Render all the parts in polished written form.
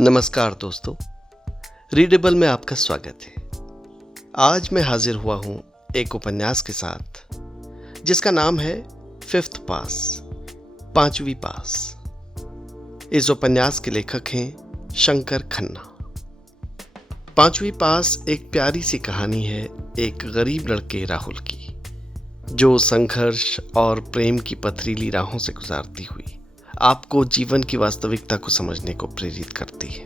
नमस्कार दोस्तों, रीडेबल में आपका स्वागत है। आज मैं हाजिर हुआ हूं एक उपन्यास के साथ जिसका नाम है फिफ्थ पास, पांचवी पास। इस उपन्यास के लेखक हैं शंकर खन्ना। पांचवी पास एक प्यारी सी कहानी है एक गरीब लड़के राहुल की, जो संघर्ष और प्रेम की पथरीली राहों से गुजारती हुई आपको जीवन की वास्तविकता को समझने को प्रेरित करती है।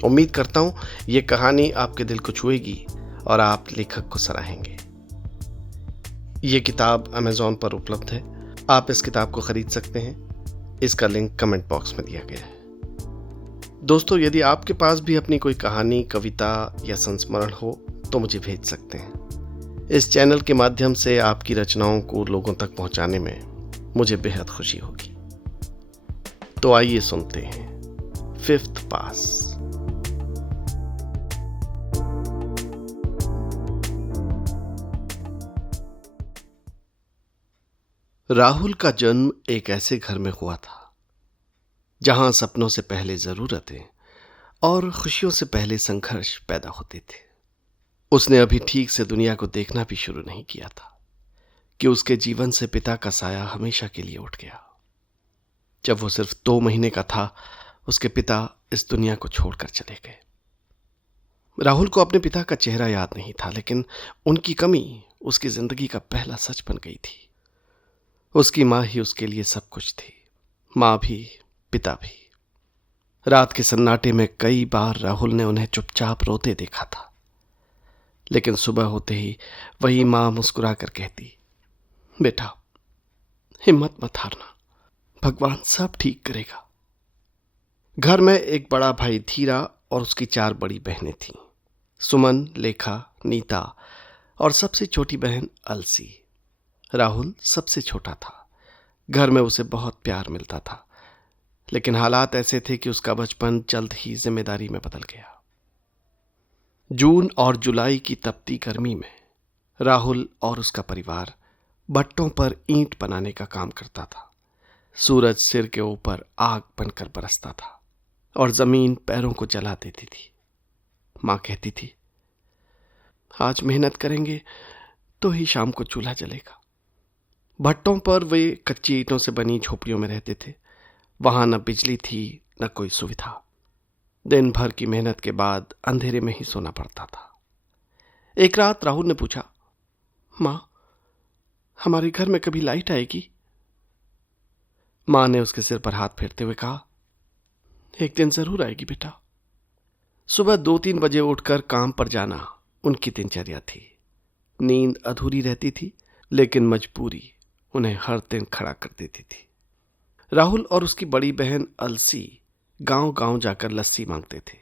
उम्मीद करता हूं ये कहानी आपके दिल को छुएगी और आप लेखक को सराहेंगे। ये किताब अमेज़न पर उपलब्ध है, आप इस किताब को खरीद सकते हैं। इसका लिंक कमेंट बॉक्स में दिया गया है। दोस्तों, यदि आपके पास भी अपनी कोई कहानी, कविता या संस्मरण हो तो मुझे भेज सकते हैं। इस चैनल के माध्यम से आपकी रचनाओं को लोगों तक पहुंचाने में मुझे बेहद खुशी होगी। तो आइए सुनते हैं फिफ्थ पास। राहुल का जन्म एक ऐसे घर में हुआ था जहां सपनों से पहले जरूरतें और खुशियों से पहले संघर्ष पैदा होते थे। उसने अभी ठीक से दुनिया को देखना भी शुरू नहीं किया था कि उसके जीवन से पिता का साया हमेशा के लिए उठ गया। जब वो सिर्फ 2 महीने का था, उसके पिता इस दुनिया को छोड़कर चले गए। राहुल को अपने पिता का चेहरा याद नहीं था, लेकिन उनकी कमी उसकी जिंदगी का पहला सच बन गई थी। उसकी माँ ही उसके लिए सब कुछ थी, माँ भी, पिता भी। रात के सन्नाटे में कई बार राहुल ने उन्हें चुपचाप रोते देखा था, लेकिन सुबह होते ही वही माँ मुस्कुरा कर कहती, बेटा हिम्मत मत हारना, भगवान सब ठीक करेगा। घर में एक बड़ा भाई धीरा और उसकी 4 बड़ी बहनें थीं, सुमन, लेखा, नीता और सबसे छोटी बहन अलसी। राहुल सबसे छोटा था। घर में उसे बहुत प्यार मिलता था, लेकिन हालात ऐसे थे कि उसका बचपन जल्द ही जिम्मेदारी में बदल गया। जून और जुलाई की तपती गर्मी में राहुल और उसका परिवार भट्टों पर ईंट बनाने का काम करता था। सूरज सिर के ऊपर आग बनकर बरसता था और जमीन पैरों को जला देती थी। मां कहती थी, आज मेहनत करेंगे तो ही शाम को चूल्हा जलेगा। भट्टों पर वे कच्ची ईंटों से बनी झोपड़ियों में रहते थे। वहां न बिजली थी, न कोई सुविधा। दिन भर की मेहनत के बाद अंधेरे में ही सोना पड़ता था। एक रात राहुल ने पूछा, मां, हमारे घर में कभी लाइट आएगी? मां ने उसके सिर पर हाथ फेरते हुए कहा, एक दिन जरूर आएगी बेटा। सुबह 2-3 बजे उठकर काम पर जाना उनकी दिनचर्या थी। नींद अधूरी रहती थी, लेकिन मजबूरी उन्हें हर दिन खड़ा कर देती थी। राहुल और उसकी बड़ी बहन अलसी गांव-गांव जाकर लस्सी मांगते थे।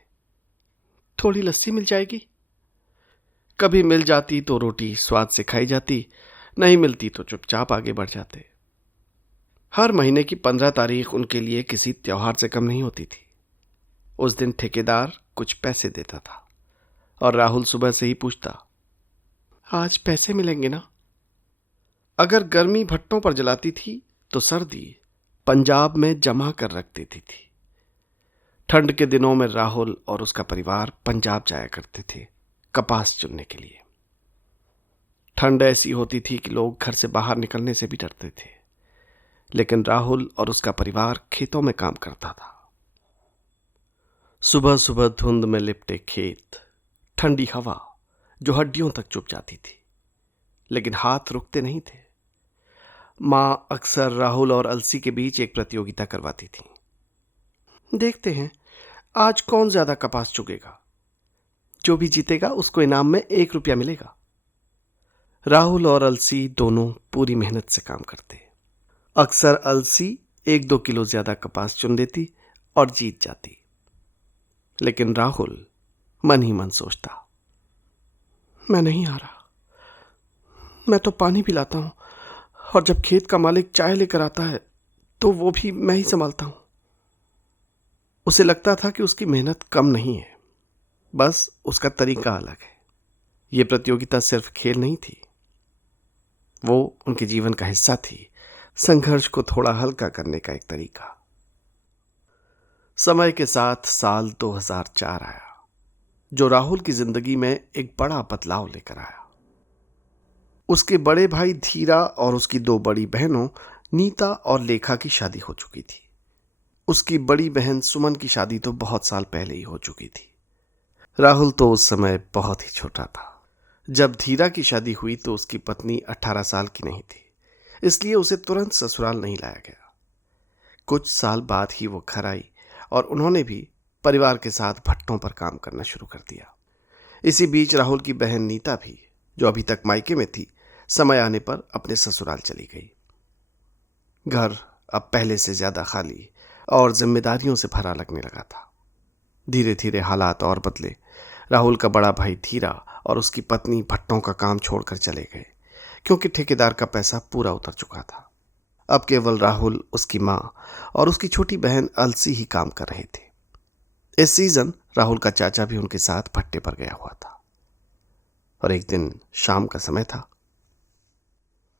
थोड़ी लस्सी मिल जाएगी? कभी मिल जाती तो रोटी स्वाद से खाई जाती, नहीं मिलती तो चुपचाप आगे बढ़ जाते। हर महीने की 15 तारीख उनके लिए किसी त्योहार से कम नहीं होती थी। उस दिन ठेकेदार कुछ पैसे देता था और राहुल सुबह से ही पूछता, आज पैसे मिलेंगे ना? अगर गर्मी भट्टों पर जलाती थी तो सर्दी पंजाब में जमा कर रख देती थी। ठंड के दिनों में राहुल और उसका परिवार पंजाब जाया करते थे कपास चुनने के लिए। ठंड ऐसी होती थी कि लोग घर से बाहर निकलने से भी डरते थे, लेकिन राहुल और उसका परिवार खेतों में काम करता था। सुबह सुबह धुंध में लिपटे खेत, ठंडी हवा जो हड्डियों तक चुभ जाती थी, लेकिन हाथ रुकते नहीं थे। मां अक्सर राहुल और अलसी के बीच एक प्रतियोगिता करवाती थी। देखते हैं आज कौन ज्यादा कपास चुगेगा, जो भी जीतेगा उसको इनाम में 1 रुपया मिलेगा। राहुल और अलसी दोनों पूरी मेहनत से काम करते। अक्सर अलसी 1-2 किलो ज्यादा कपास चुन लेती और जीत जाती, लेकिन राहुल मन ही मन सोचता, मैं नहीं हारा, मैं तो पानी पिलाता हूं, और जब खेत का मालिक चाय लेकर आता है तो वो भी मैं ही संभालता हूं। उसे लगता था कि उसकी मेहनत कम नहीं है, बस उसका तरीका अलग है। ये प्रतियोगिता सिर्फ खेल नहीं थी, वो उनके जीवन का हिस्सा थी, संघर्ष को थोड़ा हल्का करने का एक तरीका। समय के साथ साल 2004 आया, जो राहुल की जिंदगी में एक बड़ा बदलाव लेकर आया। उसके बड़े भाई धीरा और उसकी दो बड़ी बहनों नीता और लेखा की शादी हो चुकी थी। उसकी बड़ी बहन सुमन की शादी तो बहुत साल पहले ही हो चुकी थी। राहुल तो उस समय बहुत ही छोटा था। जब धीरा की शादी हुई तो उसकी पत्नी 18 साल की नहीं थी, इसलिए उसे तुरंत ससुराल नहीं लाया गया। कुछ साल बाद ही वो घर आई और उन्होंने भी परिवार के साथ भट्टों पर काम करना शुरू कर दिया। इसी बीच राहुल की बहन नीता भी, जो अभी तक मायके में थी, समय आने पर अपने ससुराल चली गई। घर अब पहले से ज्यादा खाली और जिम्मेदारियों से भरा लगने लगा था। धीरे धीरे हालात और बदले। राहुल का बड़ा भाई धीरा और उसकी पत्नी भट्टों का काम छोड़कर चले गए, क्योंकि ठेकेदार का पैसा पूरा उतर चुका था। अब केवल राहुल, उसकी माँ और उसकी छोटी बहन अलसी ही काम कर रहे थे। इस सीजन राहुल का चाचा भी उनके साथ भट्टे पर गया हुआ था। और एक दिन शाम का समय था।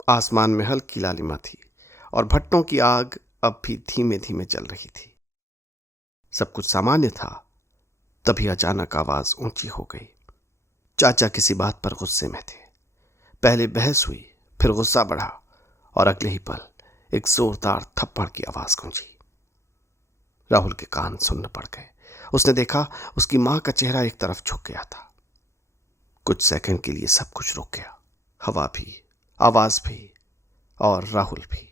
आसमान में हल्की लालिमा थी और भट्टों की आग अब भी धीमे धीमे जल रही थी। सब कुछ सामान्य था, तभी अचानक आवाज ऊंची हो गई। चाचा किसी बात पर गुस्से में थे। पहले बहस हुई, फिर गुस्सा बढ़ा और अगले ही पल एक जोरदार थप्पड़ की आवाज गूंजी। राहुल के कान सुन्न पड़ गए। उसने देखा उसकी मां का चेहरा एक तरफ झुक गया था। कुछ सेकंड के लिए सब कुछ रुक गया, हवा भी, आवाज भी और राहुल भी।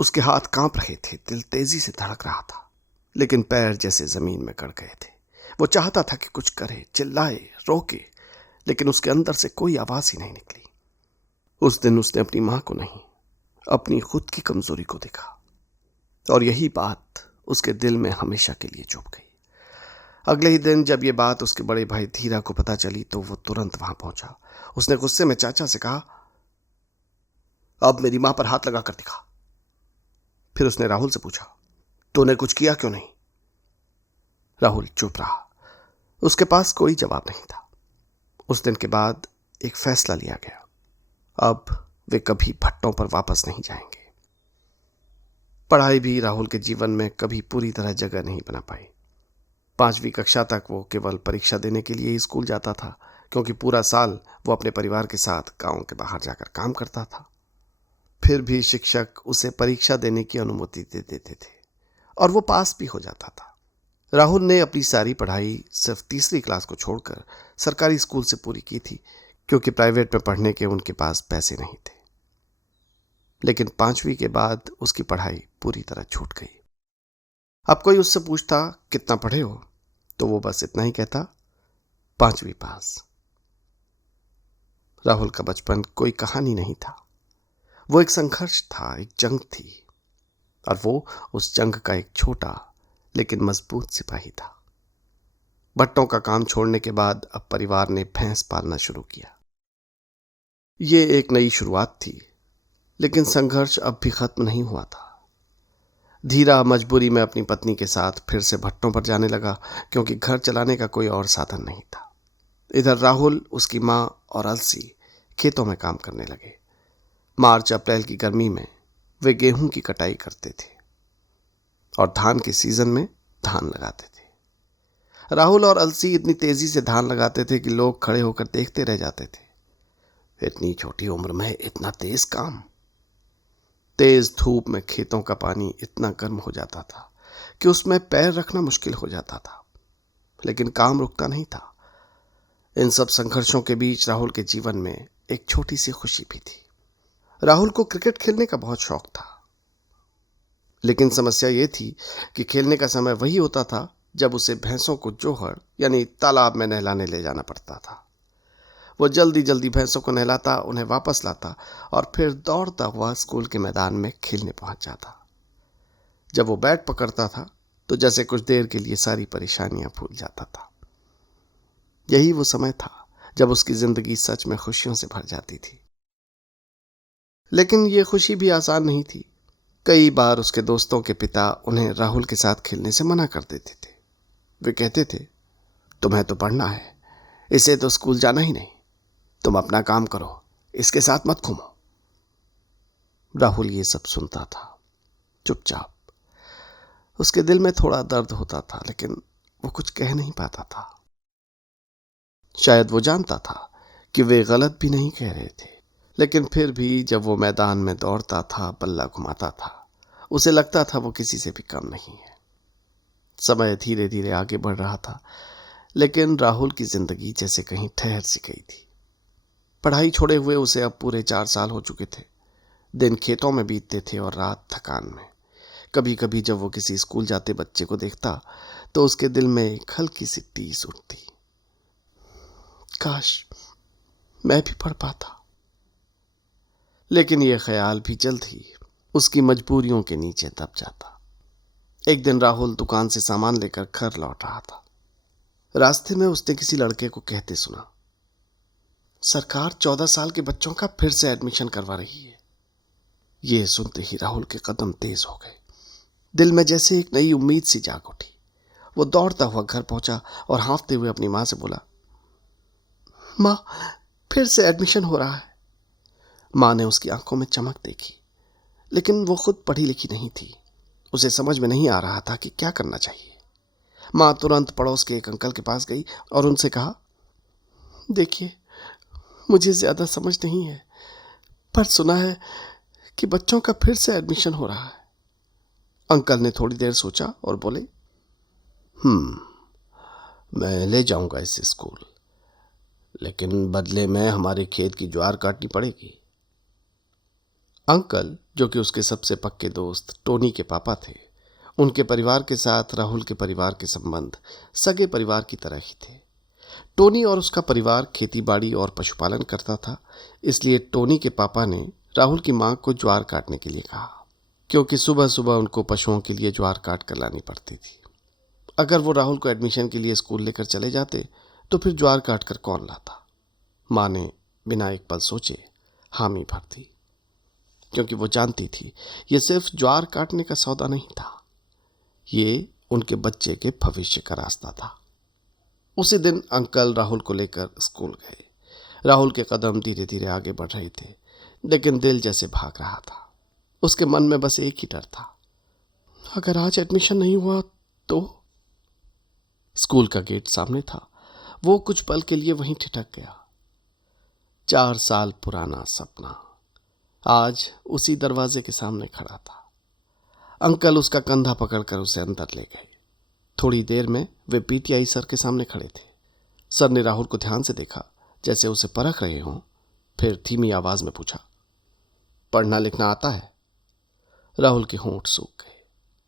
उसके हाथ कांप रहे थे, दिल तेजी से धड़क रहा था, लेकिन पैर जैसे जमीन में गड़ गए थे। वो चाहता था कि कुछ करे, चिल्लाए, रोके, लेकिन उसके अंदर से कोई आवाज ही नहीं निकली। उस दिन उसने अपनी मां को नहीं, अपनी खुद की कमजोरी को देखा, और यही बात उसके दिल में हमेशा के लिए चुभ गई। अगले ही दिन जब ये बात उसके बड़े भाई धीरा को पता चली तो वो तुरंत वहां पहुंचा। उसने गुस्से में चाचा से कहा, अब मेरी मां पर हाथ लगा कर दिखा। फिर उसने राहुल से पूछा, तूने कुछ किया क्यों नहीं? राहुल चुप रहा। उसके पास कोई जवाब नहीं था। उस दिन के बाद एक फैसला लिया गया, अब वे कभी भट्टों पर वापस नहीं जाएंगे। पढ़ाई भी राहुल के जीवन में कभी पूरी तरह जगह नहीं बना पाई। 5वीं कक्षा तक वो केवल परीक्षा देने के लिए ही स्कूल जाता था, क्योंकि पूरा साल वो अपने परिवार के साथ गांव के बाहर जाकर काम करता था। फिर भी शिक्षक उसे परीक्षा देने की अनुमति दे देते थे और वो पास भी हो जाता था। राहुल ने अपनी सारी पढ़ाई सिर्फ तीसरी क्लास को छोड़कर सरकारी स्कूल से पूरी की थी, क्योंकि प्राइवेट में पढ़ने के उनके पास पैसे नहीं थे। लेकिन 5वीं के बाद उसकी पढ़ाई पूरी तरह छूट गई। अब कोई उससे पूछता कितना पढ़े हो, तो वो बस इतना ही कहता, 5वीं पास। राहुल का बचपन कोई कहानी नहीं था, वो एक संघर्ष था, एक जंग थी, और वो उस जंग का एक छोटा लेकिन मजबूत सिपाही था। भट्टों का काम छोड़ने के बाद अब परिवार ने भैंस पालना शुरू किया। ये एक नई शुरुआत थी, लेकिन संघर्ष अब भी खत्म नहीं हुआ था। धीरा मजबूरी में अपनी पत्नी के साथ फिर से भट्टों पर जाने लगा, क्योंकि घर चलाने का कोई और साधन नहीं था। इधर राहुल, उसकी माँ और अलसी खेतों में काम करने लगे। मार्च अप्रैल की गर्मी में वे गेहूं की कटाई करते थे और धान के सीजन में धान लगाते थे। राहुल और अलसी इतनी तेजी से धान लगाते थे कि लोग खड़े होकर देखते रह जाते थे। इतनी छोटी उम्र में इतना तेज काम। तेज धूप में खेतों का पानी इतना गर्म हो जाता था कि उसमें पैर रखना मुश्किल हो जाता था, लेकिन काम रुकता नहीं था। इन सब संघर्षों के बीच राहुल के जीवन में एक छोटी सी खुशी भी थी। राहुल को क्रिकेट खेलने का बहुत शौक था, लेकिन समस्या यह थी कि खेलने का समय वही होता था जब उसे भैंसों को जोहड़ यानी तालाब में नहलाने ले जाना पड़ता था। वो जल्दी जल्दी भैंसों को नहलाता, उन्हें वापस लाता और फिर दौड़ता हुआ स्कूल के मैदान में खेलने पहुंच जाता। जब वो बैट पकड़ता था तो जैसे कुछ देर के लिए सारी परेशानियां भूल जाता था। यही वो समय था जब उसकी जिंदगी सच में खुशियों से भर जाती थी। लेकिन ये खुशी भी आसान नहीं थी। कई बार उसके दोस्तों के पिता उन्हें राहुल के साथ खेलने से मना कर देते थे। वे कहते थे, तुम्हें तो पढ़ना है, इसे तो स्कूल जाना ही नहीं, तुम अपना काम करो, इसके साथ मत घूमो। राहुल ये सब सुनता था चुपचाप। उसके दिल में थोड़ा दर्द होता था, लेकिन वो कुछ कह नहीं पाता था। शायद वो जानता था कि वे गलत भी नहीं कह रहे थे, लेकिन फिर भी जब वो मैदान में दौड़ता था, बल्ला घुमाता था, उसे लगता था वो किसी से भी कम नहीं है। समय धीरे धीरे आगे बढ़ रहा था, लेकिन राहुल की जिंदगी जैसे कहीं ठहर सी गई थी। पढ़ाई छोड़े हुए उसे अब पूरे 4 साल हो चुके थे। दिन खेतों में बीतते थे और रात थकान में। कभी कभी जब वो किसी स्कूल जाते बच्चे को देखता तो उसके दिल में एक हल्की सी टीस उठती। काश मैं भी पढ़ पाता। लेकिन यह ख्याल भी जल्द ही उसकी मजबूरियों के नीचे दब जाता। एक दिन राहुल दुकान से सामान लेकर घर लौट रहा था। रास्ते में उसने किसी लड़के को कहते सुना, सरकार 14 साल के बच्चों का फिर से एडमिशन करवा रही है। यह सुनते ही राहुल के कदम तेज हो गए। दिल में जैसे एक नई उम्मीद सी जाग उठी। वो दौड़ता हुआ घर पहुंचा और हाँफते हुए अपनी मां से बोला, मां, फिर से एडमिशन हो रहा है। मां ने उसकी आंखों में चमक देखी, लेकिन वो खुद पढ़ी लिखी नहीं थी। उसे समझ में नहीं आ रहा था कि क्या करना चाहिए। मां तुरंत पड़ोस के एक अंकल के पास गई और उनसे कहा, देखिए, मुझे ज्यादा समझ नहीं है, पर सुना है कि बच्चों का फिर से एडमिशन हो रहा है। अंकल ने थोड़ी देर सोचा और बोले, मैं ले जाऊंगा इसे स्कूल, लेकिन बदले में हमारे खेत की ज्वार काटनी पड़ेगी। अंकल, जो कि उसके सबसे पक्के दोस्त टोनी के पापा थे, उनके परिवार के साथ राहुल के परिवार के संबंध सगे परिवार की तरह ही थे। टोनी और उसका परिवार खेतीबाड़ी और पशुपालन करता था, इसलिए टोनी के पापा ने राहुल की मां को ज्वार काटने के लिए कहा, क्योंकि सुबह सुबह उनको पशुओं के लिए ज्वार काट कर लानी पड़ती थी। अगर वो राहुल को एडमिशन के लिए स्कूल लेकर चले जाते तो फिर ज्वार काट कर कौन लाता। मां ने बिना एक पल सोचे हामी भर दी, क्योंकि वो जानती थी ये सिर्फ ज्वार काटने का सौदा नहीं था, ये उनके बच्चे के भविष्य का रास्ता था। उसी दिन अंकल राहुल को लेकर स्कूल गए। राहुल के कदम धीरे धीरे आगे बढ़ रहे थे, लेकिन दिल जैसे भाग रहा था। उसके मन में बस एक ही डर था, अगर आज एडमिशन नहीं हुआ तो। स्कूल का गेट सामने था। वो कुछ पल के लिए वहीं ठिठक गया। 4 साल पुराना सपना आज उसी दरवाजे के सामने खड़ा था। अंकल उसका कंधा पकड़कर उसे अंदर ले गए। थोड़ी देर में वे पीटीआई सर के सामने खड़े थे। सर ने राहुल को ध्यान से देखा, जैसे उसे परख रहे हों, फिर धीमी आवाज में पूछा, पढ़ना लिखना आता है? राहुल के होंठ सूख गए।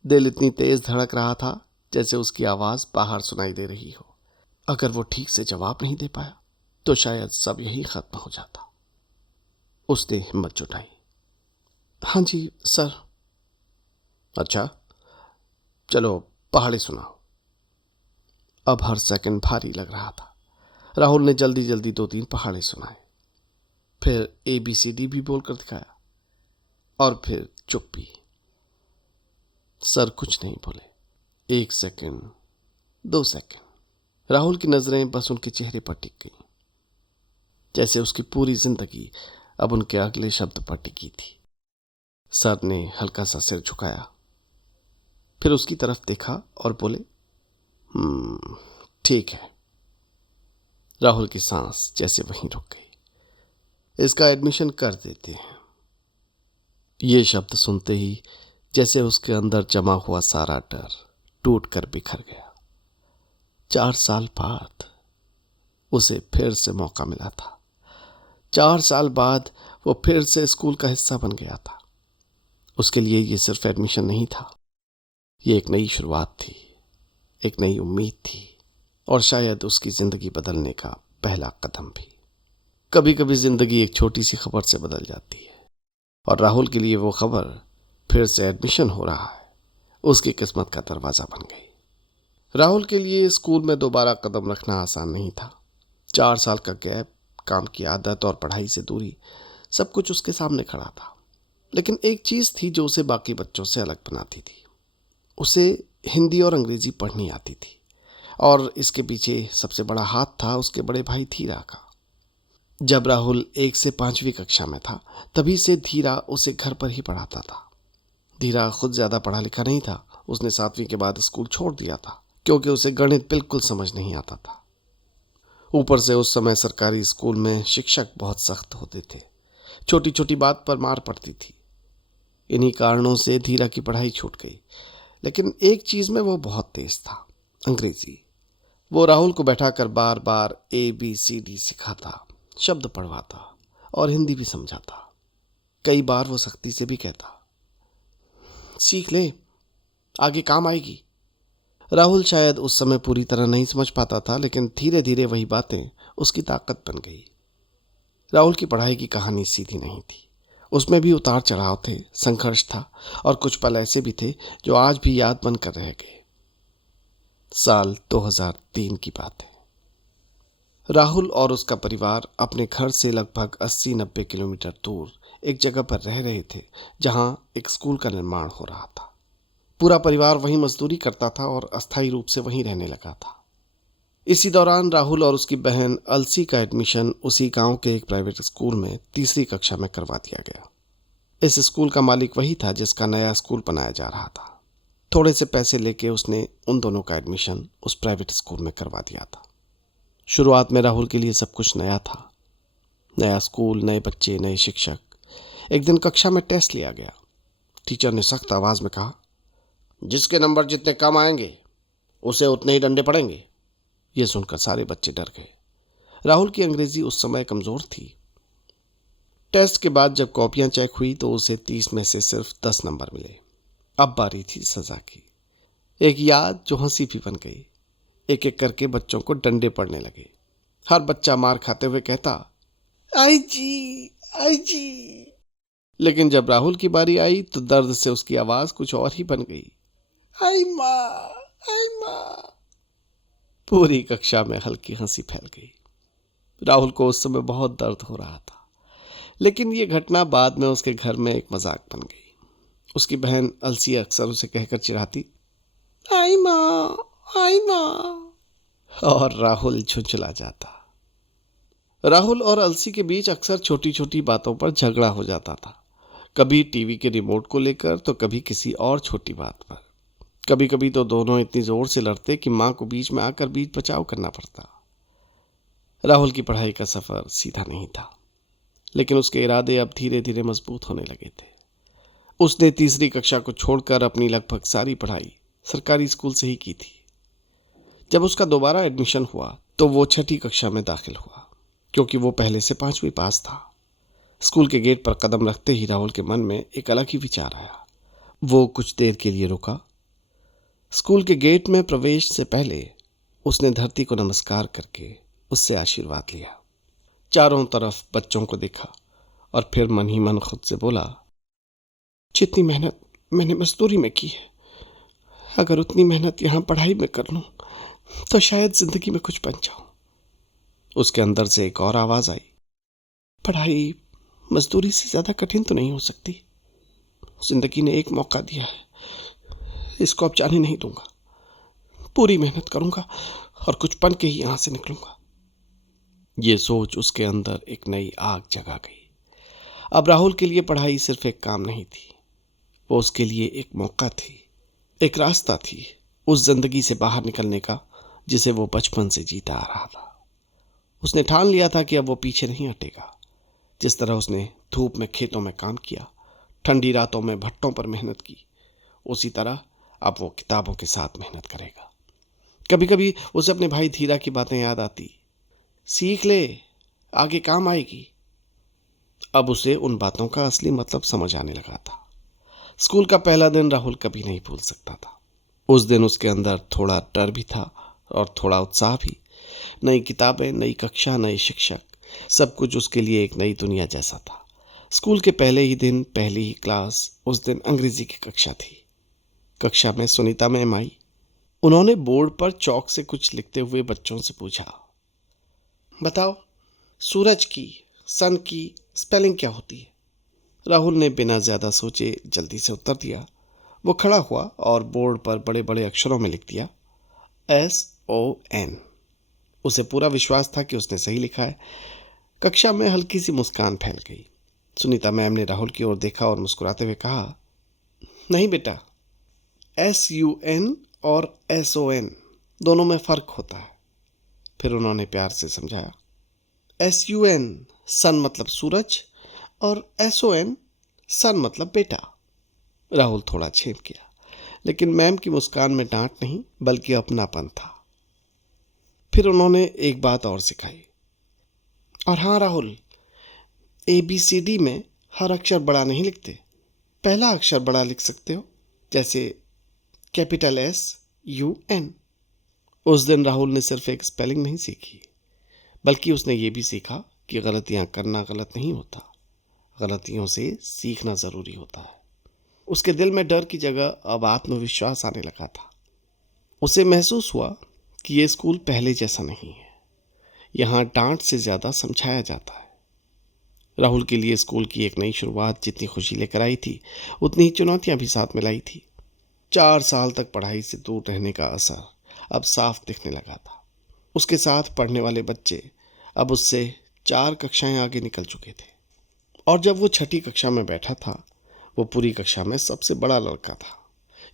दिल इतनी तेज धड़क रहा था जैसे उसकी आवाज बाहर सुनाई दे रही हो। अगर वो ठीक से जवाब नहीं दे पाया तो शायद सब यही खत्म हो जाता। उसने हिम्मत जुटाई, हाँ जी सर। अच्छा, चलो पहाड़ी सुनाओ। अब हर सेकंड भारी लग रहा था। राहुल ने जल्दी जल्दी 2-3 पहाड़े सुनाए, फिर ABCD भी बोलकर दिखाया, और फिर चुप्पी। सर कुछ नहीं बोले। 1 सेकंड, 2 सेकंड। राहुल की नजरें बस उनके चेहरे पर टिक गईं, जैसे उसकी पूरी जिंदगी अब उनके अगले शब्द पर टिकी थी। सर ने हल्का सा सिर झुकाया, फिर उसकी तरफ देखा और बोले, ठीक है। राहुल की सांस जैसे वहीं रुक गई। इसका एडमिशन कर देते हैं। ये शब्द सुनते ही जैसे उसके अंदर जमा हुआ सारा डर टूट कर बिखर गया। 4 साल बाद उसे फिर से मौका मिला था। 4 साल बाद वो फिर से स्कूल का हिस्सा बन गया था। उसके लिए ये सिर्फ एडमिशन नहीं था, ये एक नई शुरुआत थी, एक नई उम्मीद थी, और शायद उसकी जिंदगी बदलने का पहला कदम भी। कभी कभी जिंदगी एक छोटी सी खबर से बदल जाती है, और राहुल के लिए वो खबर फिर से एडमिशन हो रहा है उसकी किस्मत का दरवाजा बन गई। राहुल के लिए स्कूल में दोबारा कदम रखना आसान नहीं था। 4 साल का गैप, काम की आदत और पढ़ाई से दूरी, सब कुछ उसके सामने खड़ा था। लेकिन एक चीज थी जो उसे बाकी बच्चों से अलग बनाती थी। उसे हिंदी और अंग्रेजी पढ़नी आती थी, और इसके पीछे सबसे बड़ा हाथ था उसके बड़े भाई धीरा का। जब राहुल 1 से 5वीं कक्षा में था, तभी से धीरा उसे घर पर ही पढ़ाता था। धीरा खुद ज्यादा पढ़ा लिखा नहीं था, उसने 7वीं के बाद स्कूल छोड़ दिया था क्योंकि उसे गणित बिल्कुल समझ नहीं आता था। ऊपर से उस समय सरकारी स्कूल में शिक्षक बहुत सख्त होते थे, छोटी छोटी बात पर मार पड़ती थी। इन्हीं कारणों से धीरा की पढ़ाई छूट गई। लेकिन एक चीज में वो बहुत तेज था, अंग्रेजी। वो राहुल को बैठाकर बार बार ABCD सिखाता, शब्द पढ़वाता और हिंदी भी समझाता। कई बार वो सख्ती से भी कहता, सीख ले, आगे काम आएगी। राहुल शायद उस समय पूरी तरह नहीं समझ पाता था, लेकिन धीरे धीरे वही बातें उसकी ताकत बन गई। राहुल की पढ़ाई की कहानी सीधी नहीं थी, उसमें भी उतार चढ़ाव थे, संघर्ष था और कुछ पल ऐसे भी थे जो आज भी याद बनकर रह गए। साल 2003 की बात है। राहुल और उसका परिवार अपने घर से लगभग 80-90 किलोमीटर दूर एक जगह पर रह रहे थे जहां एक स्कूल का निर्माण हो रहा था। पूरा परिवार वहीं मजदूरी करता था और अस्थायी रूप से वहीं रहने लगा था। इसी दौरान राहुल और उसकी बहन अलसी का एडमिशन उसी गांव के एक प्राइवेट स्कूल में तीसरी कक्षा में करवा दिया गया। इस स्कूल का मालिक वही था जिसका नया स्कूल बनाया जा रहा था। थोड़े से पैसे लेके उसने उन दोनों का एडमिशन उस प्राइवेट स्कूल में करवा दिया था। शुरुआत में राहुल के लिए सब कुछ नया था, नया स्कूल, नए बच्चे, नए शिक्षक। एक दिन कक्षा में टेस्ट लिया गया। टीचर ने सख्त आवाज में कहा, जिसके नंबर जितने कम आएंगे उसे उतने ही डंडे पड़ेंगे। यह सुनकर सारे बच्चे डर गए। राहुल की अंग्रेजी उस समय कमजोर थी। टेस्ट के बाद जब कॉपियां चेक हुई तो उसे 30 में से सिर्फ 10 नंबर मिले। अब बारी थी सजा की। एक याद जो हंसी भी बन गई। एक एक करके बच्चों को डंडे पड़ने लगे। हर बच्चा मार खाते हुए कहता, आई जी, आई जी। लेकिन जब राहुल की बारी आई तो दर्द से उसकी आवाज कुछ और ही बन गई, आई माँ, आई माँ। पूरी कक्षा में हल्की हंसी फैल गई। राहुल को उस समय बहुत दर्द हो रहा था, लेकिन यह घटना बाद में उसके घर में एक मजाक बन गई। उसकी बहन अलसी अक्सर उसे कहकर चिढ़ाती, आई माँ, आई माँ, और राहुल झुंझला जाता। राहुल और अलसी के बीच अक्सर छोटी छोटी बातों पर झगड़ा हो जाता था। कभी टीवी के रिमोट को लेकर तो कभी किसी और छोटी बात पर। कभी कभी तो दोनों इतनी जोर से लड़ते कि मां को बीच में आकर बीच बचाव करना पड़ता। राहुल की पढ़ाई का सफर सीधा नहीं था, लेकिन उसके इरादे अब धीरे धीरे मजबूत होने लगे थे। उसने तीसरी कक्षा को छोड़कर अपनी लगभग सारी पढ़ाई सरकारी स्कूल से ही की थी। जब उसका दोबारा एडमिशन हुआ तो वो 6ठी कक्षा में दाखिल हुआ, क्योंकि वो पहले से 5वीं पास था। स्कूल के गेट पर कदम रखते ही राहुल के मन में एक अलग ही विचार आया। वो कुछ देर के लिए रुका। स्कूल के गेट में प्रवेश से पहले उसने धरती को नमस्कार करके उससे आशीर्वाद लिया। चारों तरफ बच्चों को देखा और फिर मन ही मन खुद से बोला, जितनी मेहनत मैंने मजदूरी में की है, अगर उतनी मेहनत यहाँ पढ़ाई में कर लूं तो शायद जिंदगी में कुछ बन जाऊं। उसके अंदर से एक और आवाज आई, पढ़ाई मजदूरी से ज्यादा कठिन तो नहीं हो सकती। जिंदगी ने एक मौका दिया है, इसको अब जाने नहीं दूंगा। पूरी मेहनत करूंगा और कुछ बन के ही यहां से निकलूंगा। ये सोच उसके अंदर एक नई आग जगा गई। अब राहुल के लिए पढ़ाई सिर्फ एक काम नहीं थी, वो उसके लिए एक मौका थी, एक रास्ता थी उस जिंदगी से बाहर निकलने का जिसे वो बचपन से जीता आ रहा था। उसने ठान लिया था कि अब वो पीछे नहीं हटेगा। जिस तरह उसने धूप में खेतों में काम किया, ठंडी रातों में भट्टों पर मेहनत की, उसी तरह अब वो किताबों के साथ मेहनत करेगा। कभी कभी उसे अपने भाई धीरा की बातें याद आती, सीख ले, आगे काम आएगी। अब उसे उन बातों का असली मतलब समझ आने लगा था। स्कूल का पहला दिन राहुल कभी नहीं भूल सकता था। उस दिन उसके अंदर थोड़ा डर भी था और थोड़ा उत्साह भी। नई किताबें, नई कक्षा, नए शिक्षक, सब कुछ उसके लिए एक नई दुनिया जैसा था। स्कूल के पहले ही दिन, पहली ही क्लास, उस दिन अंग्रेजी की कक्षा थी। कक्षा में सुनीता मैम आई। उन्होंने बोर्ड पर चौक से कुछ लिखते हुए बच्चों से पूछा, बताओ सूरज की, सन की स्पेलिंग क्या होती है? राहुल ने बिना ज्यादा सोचे जल्दी से उत्तर दिया। वो खड़ा हुआ और बोर्ड पर बड़े बड़े अक्षरों में लिख दिया, SON। उसे पूरा विश्वास था कि उसने सही लिखा है। कक्षा में हल्की सी मुस्कान फैल गई। सुनीता मैम ने राहुल की ओर देखा और मुस्कुराते हुए कहा, नहीं बेटा, SUN और SON दोनों में फ़र्क होता है। फिर उन्होंने प्यार से समझाया। SUN सन मतलब सूरज और SON सन मतलब बेटा। राहुल थोड़ा छेद गया, लेकिन मैम की मुस्कान में डांट नहीं बल्कि अपनापन था। फिर उन्होंने एक बात और सिखाई। और हाँ राहुल, ABCD में हर अक्षर बड़ा नहीं लिखते, पहला अक्षर बड़ा लिख सकते हो, जैसे कैपिटल SUN। उस दिन राहुल ने सिर्फ एक स्पेलिंग नहीं सीखी, बल्कि उसने ये भी सीखा कि गलतियां करना गलत नहीं होता, गलतियों से सीखना ज़रूरी होता है। उसके दिल में डर की जगह अब आत्मविश्वास आने लगा था। उसे महसूस हुआ कि ये स्कूल पहले जैसा नहीं है। यहाँ डांट से ज़्यादा समझाया जाता है। राहुल के लिए स्कूल की एक नई शुरुआत जितनी खुशी लेकर आई थी, उतनी ही चुनौतियां भी साथ में लाई थी। 4 साल तक पढ़ाई से दूर रहने का असर अब साफ दिखने लगा था। उसके साथ पढ़ने वाले बच्चे अब उससे 4 कक्षाएं आगे निकल चुके थे, और जब वो 6ठी कक्षा में बैठा था, वो पूरी कक्षा में सबसे बड़ा लड़का था।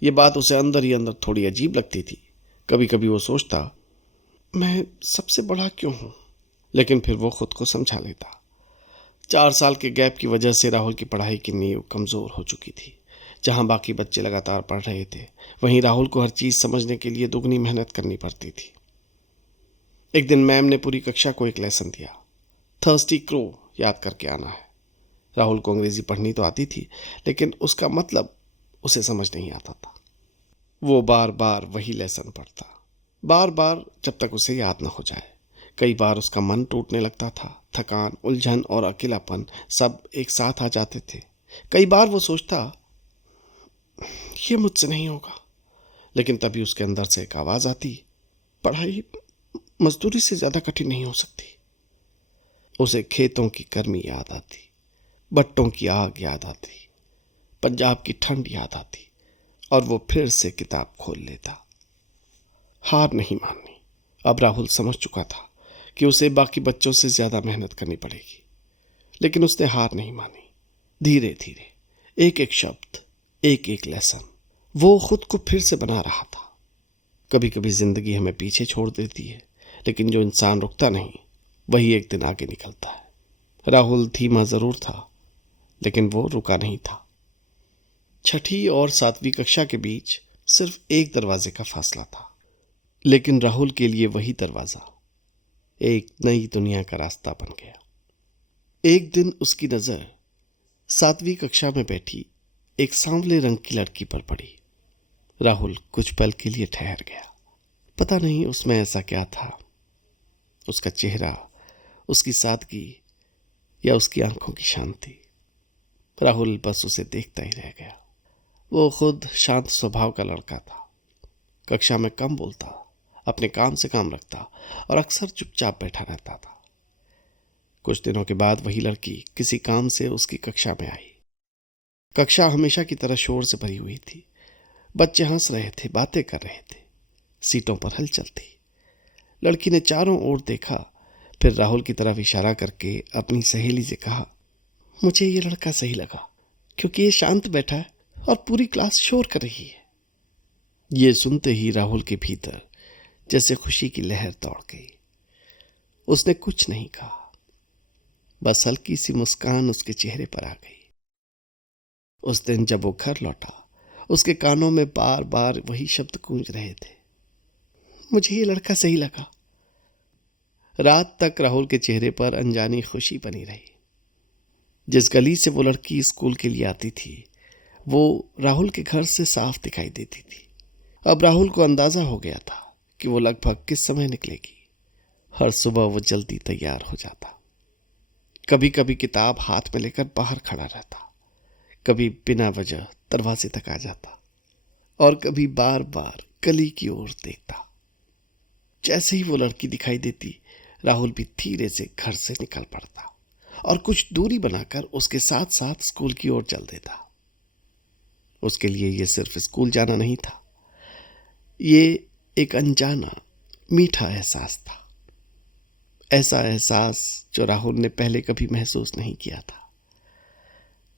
ये बात उसे अंदर ही अंदर थोड़ी अजीब लगती थी। कभी कभी वो सोचता, मैं सबसे बड़ा क्यों हूँ? लेकिन फिर वो खुद को समझा लेता। 4 साल के गैप की वजह से राहुल की पढ़ाई की नींव कमज़ोर हो चुकी थी। जहाँ बाकी बच्चे लगातार पढ़ रहे थे, वहीं राहुल को हर चीज़ समझने के लिए दुगनी मेहनत करनी पड़ती थी। एक दिन मैम ने पूरी कक्षा को एक लेसन दिया, थर्स्टी क्रो याद करके आना है। राहुल को अंग्रेज़ी पढ़नी तो आती थी, लेकिन उसका मतलब उसे समझ नहीं आता था। वो बार बार वही लेसन पढ़ता, बार बार, जब तक उसे याद न हो जाए। कई बार उसका मन टूटने लगता था। थकान, उलझन और अकेलापन सब एक साथ आ जाते थे। कई बार वो सोचता, ये मुझसे नहीं होगा, लेकिन तभी उसके अंदर से एक आवाज़ आती, पढ़ाई मजदूरी से ज़्यादा कठिन नहीं हो सकती। उसे खेतों की गर्मी याद आती, भट्टों की आग याद आती, पंजाब की ठंड याद आती, और वो फिर से किताब खोल लेता। हार नहीं माननी। अब राहुल समझ चुका था कि उसे बाकी बच्चों से ज़्यादा मेहनत करनी पड़ेगी, लेकिन उसने हार नहीं मानी। धीरे धीरे, एक एक शब्द, एक एक लेसन, वो खुद को फिर से बना रहा था। कभी कभी जिंदगी हमें पीछे छोड़ देती है, लेकिन जो इंसान रुकता नहीं, वही एक दिन आगे निकलता है। राहुल धीमा जरूर था, लेकिन वो रुका नहीं था। 6ठी और 7वीं कक्षा के बीच सिर्फ एक दरवाजे का फासला था, लेकिन राहुल के लिए वही दरवाजा एक नई दुनिया का रास्ता बन गया। एक दिन उसकी नज़र 7वीं कक्षा में बैठी एक सांवले रंग की लड़की पर पड़ी। राहुल कुछ पल के लिए ठहर गया। पता नहीं उसमें ऐसा क्या था, उसका चेहरा, उसकी सादगी, या उसकी आंखों की शांति। राहुल बस उसे देखता ही रह गया। वो खुद शांत स्वभाव का लड़का था, कक्षा में कम बोलता, अपने काम से काम रखता और अक्सर चुपचाप बैठा रहता था। कुछ दिनों के बाद वही लड़की किसी काम से उसकी कक्षा में आई। कक्षा हमेशा की तरह शोर से भरी हुई थी। बच्चे हंस रहे थे, बातें कर रहे थे, सीटों पर हलचल थी। लड़की ने चारों ओर देखा, फिर राहुल की तरफ इशारा करके अपनी सहेली से कहा, मुझे ये लड़का सही लगा, क्योंकि ये शांत बैठा है और पूरी क्लास शोर कर रही है। ये सुनते ही राहुल के भीतर जैसे खुशी की लहर दौड़ गई। उसने कुछ नहीं कहा, बस हल्की सी मुस्कान उसके चेहरे पर आ गई। उस दिन जब वो घर लौटा, उसके कानों में बार बार वही शब्द गूंज रहे थे, मुझे ये लड़का सही लगा। रात तक राहुल के चेहरे पर अनजानी खुशी बनी रही। जिस गली से वो लड़की स्कूल के लिए आती थी, वो राहुल के घर से साफ दिखाई देती थी। अब राहुल को अंदाजा हो गया था कि वो लगभग किस समय निकलेगी। हर सुबह वो जल्दी तैयार हो जाता, कभी कभी किताब हाथ में लेकर बाहर खड़ा रहता, कभी बिना वजह दरवाजे तक आ जाता, और कभी बार बार गली की ओर देखता। जैसे ही वो लड़की दिखाई देती, राहुल भी धीरे से घर से निकल पड़ता और कुछ दूरी बनाकर उसके साथ साथ स्कूल की ओर चल देता। उसके लिए ये सिर्फ स्कूल जाना नहीं था, ये एक अनजाना मीठा एहसास था। ऐसा एहसास जो राहुल ने पहले कभी महसूस नहीं किया था।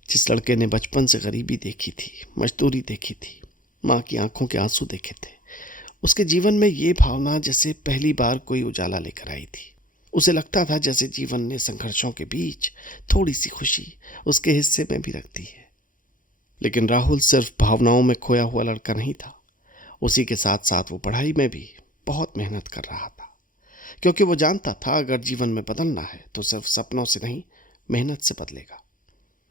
जिस लड़के ने बचपन से गरीबी देखी थी, मजदूरी देखी थी, माँ की आंखों के आंसू देखे थे। उसके जीवन में ये भावना जैसे पहली बार कोई उजाला लेकर आई थी। उसे लगता था जैसे जीवन ने संघर्षों के बीच थोड़ी सी खुशी उसके हिस्से में भी रख दी है। लेकिन राहुल सिर्फ भावनाओं में खोया हुआ लड़का नहीं था। उसी के साथ साथ वो पढ़ाई में भी बहुत मेहनत कर रहा था, क्योंकि वो जानता था अगर जीवन में बदलना है तो सिर्फ सपनों से नहीं, मेहनत से बदलेगा।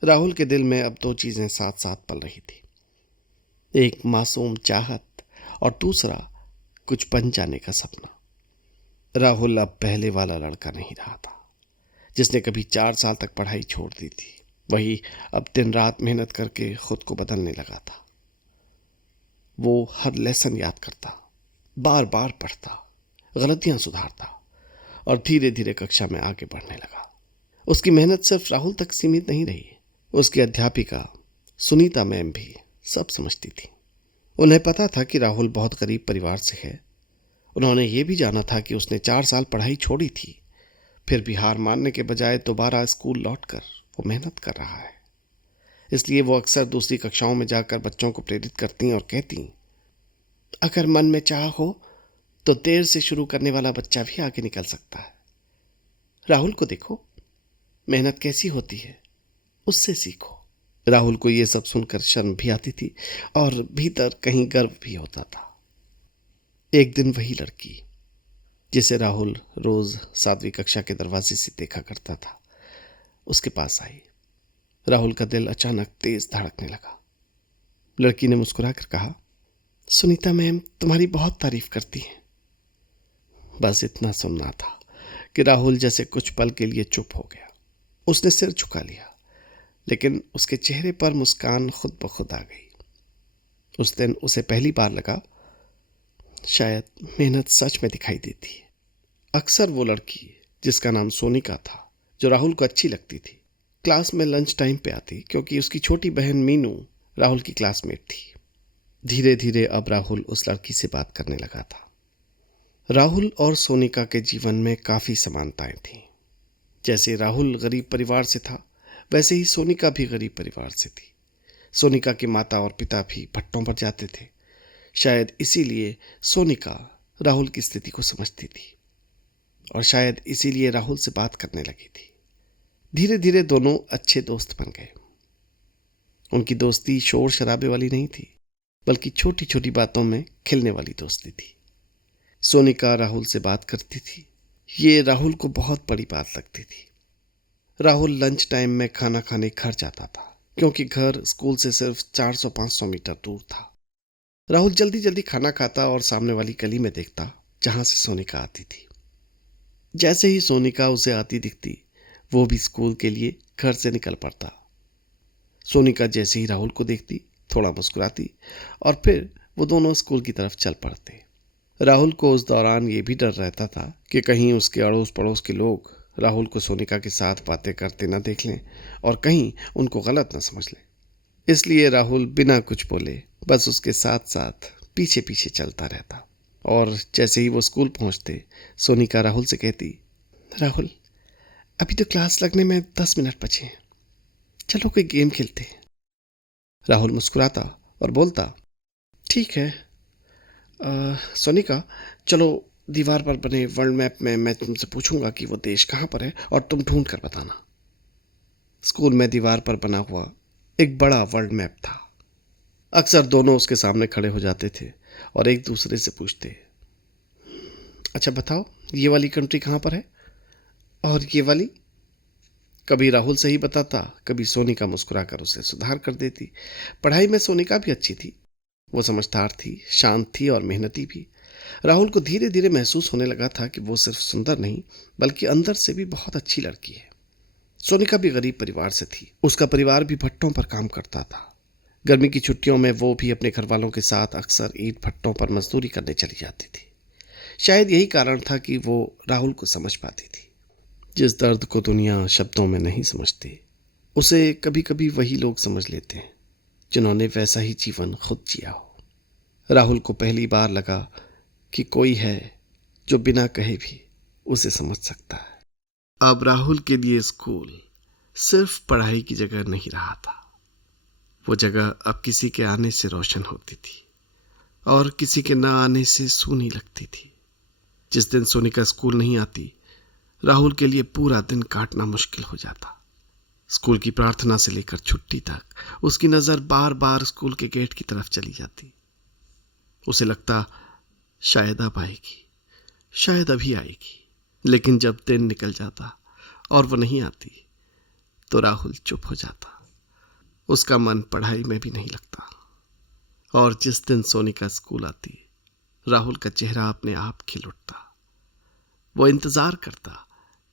राहुल के दिल में अब दो चीजें साथ साथ पल रही थी, एक मासूम चाहत और दूसरा कुछ बन जाने का सपना। राहुल अब पहले वाला लड़का नहीं रहा था जिसने कभी 4 साल तक पढ़ाई छोड़ दी थी। वही अब दिन रात मेहनत करके खुद को बदलने लगा था। वो हर लेसन याद करता, बार बार पढ़ता, गलतियां सुधारता और धीरे धीरे कक्षा में आगे बढ़ने लगा। उसकी मेहनत सिर्फ राहुल तक सीमित नहीं रही। उसकी अध्यापिका सुनीता मैम भी सब समझती थी। उन्हें पता था कि राहुल बहुत गरीब परिवार से है। उन्होंने ये भी जाना था कि उसने 4 साल पढ़ाई छोड़ी थी, फिर भी हार मानने के बजाय दोबारा स्कूल लौटकर वो मेहनत कर रहा है। इसलिए वो अक्सर दूसरी कक्षाओं में जाकर बच्चों को प्रेरित करती और कहती, अगर मन में चाह हो तो देर से शुरू करने वाला बच्चा भी आगे निकल सकता है। राहुल को देखो, मेहनत कैसी होती है, उससे सीखो। राहुल को ये सब सुनकर शर्म भी आती थी और भीतर कहीं गर्व भी होता था। एक दिन वही लड़की जिसे राहुल रोज 7वीं कक्षा के दरवाजे से देखा करता था, उसके पास आई। राहुल का दिल अचानक तेज धड़कने लगा। लड़की ने मुस्कुराकर कहा, सुनीता मैम तुम्हारी बहुत तारीफ करती हैं। बस इतना सुनना था कि राहुल जैसे कुछ पल के लिए चुप हो गया। उसने सिर झुका लिया, लेकिन उसके चेहरे पर मुस्कान खुद ब खुद आ गई। उस दिन उसे पहली बार लगा, शायद मेहनत सच में दिखाई देती है। अक्सर वो लड़की जिसका नाम सोनिका था, जो राहुल को अच्छी लगती थी, क्लास में लंच टाइम पे आती क्योंकि उसकी छोटी बहन मीनू राहुल की क्लासमेट थी। धीरे धीरे अब राहुल उस लड़की से बात करने लगा था। राहुल और सोनिका के जीवन में काफ़ी समानताएं थीं। जैसे राहुल गरीब परिवार से था, वैसे ही सोनिका भी गरीब परिवार से थी। सोनिका के माता और पिता भी भट्टों पर जाते थे। शायद इसीलिए सोनिका राहुल की स्थिति को समझती थी और शायद इसीलिए राहुल से बात करने लगी थी। धीरे धीरे दोनों अच्छे दोस्त बन गए। उनकी दोस्ती शोर शराबे वाली नहीं थी, बल्कि छोटी छोटी बातों में खिलने वाली दोस्ती थी। सोनिका राहुल से बात करती थी, ये राहुल को बहुत बड़ी बात लगती थी। राहुल लंच टाइम में खाना खाने घर जाता था, क्योंकि घर स्कूल से सिर्फ 400-500 मीटर दूर था। राहुल जल्दी जल्दी खाना खाता और सामने वाली गली में देखता जहां से सोनिका आती थी। जैसे ही सोनिका उसे आती दिखती, वो भी स्कूल के लिए घर से निकल पड़ता। सोनिका जैसे ही राहुल को देखती, थोड़ा मुस्कुराती और फिर वो दोनों स्कूल की तरफ चल पड़ते। राहुल को उस दौरान ये भी डर रहता था कि कहीं उसके अड़ोस पड़ोस के लोग राहुल को सोनिका के साथ बातें करते न देख लें और कहीं उनको गलत न समझ लें। इसलिए राहुल बिना कुछ बोले बस उसके साथ साथ पीछे पीछे चलता रहता। और जैसे ही वो स्कूल पहुंचते, सोनिका राहुल से कहती, राहुल अभी तो क्लास लगने में 10 मिनट बचे हैं, चलो कोई गेम खेलते हैं। राहुल मुस्कुराता और बोलता, ठीक है सोनिका, चलो दीवार पर बने वर्ल्ड मैप में मैं तुमसे पूछूंगा कि वो देश कहाँ पर है और तुम ढूंढ कर बताना। स्कूल में दीवार पर बना हुआ एक बड़ा वर्ल्ड मैप था। अक्सर दोनों उसके सामने खड़े हो जाते थे और एक दूसरे से पूछते, अच्छा बताओ ये वाली कंट्री कहाँ पर है और ये वाली। कभी राहुल सही बताता, कभी सोनिका मुस्कुराकर उसे सुधार कर देती। पढ़ाई में सोनिका भी अच्छी थी। वो समझदार थी, शांत थी और मेहनती भी। राहुल को धीरे धीरे महसूस होने लगा था कि वो सिर्फ सुंदर नहीं, बल्कि अंदर से भी बहुत अच्छी लड़की है। सोनिका भी गरीब परिवार से थी। उसका परिवार भी भट्टों पर काम करता था। गर्मी की छुट्टियों में वो भी अपने घर वालों के साथ अक्सर ईंट भट्टों पर मजदूरी करने चली जाती थी। शायद यही कारण था कि वो राहुल को समझ पाती थी। जिस दर्द को दुनिया शब्दों में नहीं समझती, उसे कभी कभी वही लोग समझ लेते हैं जिन्होंने वैसा ही जीवन खुद जिया हो। राहुल को पहली बार लगा कि कोई है जो बिना कहे भी उसे समझ सकता है। अब राहुल के लिए स्कूल सिर्फ पढ़ाई की जगह नहीं रहा था। वो जगह अब किसी के आने से रोशन होती थी। और किसी के ना आने से सूनी लगती थी। जिस दिन सोनिका स्कूल नहीं आती, राहुल के लिए पूरा दिन काटना मुश्किल हो जाता। स्कूल की प्रार्थना से लेकर छुट्टी तक उसकी नजर बार बार स्कूल के गेट की तरफ चली जाती। उसे लगता शायद अब आएगी, शायद अभी आएगी। लेकिन जब दिन निकल जाता और वो नहीं आती तो राहुल चुप हो जाता। उसका मन पढ़ाई में भी नहीं लगता। और जिस दिन सोनिका स्कूल आती, राहुल का चेहरा अपने आप खिल उठता। वो इंतजार करता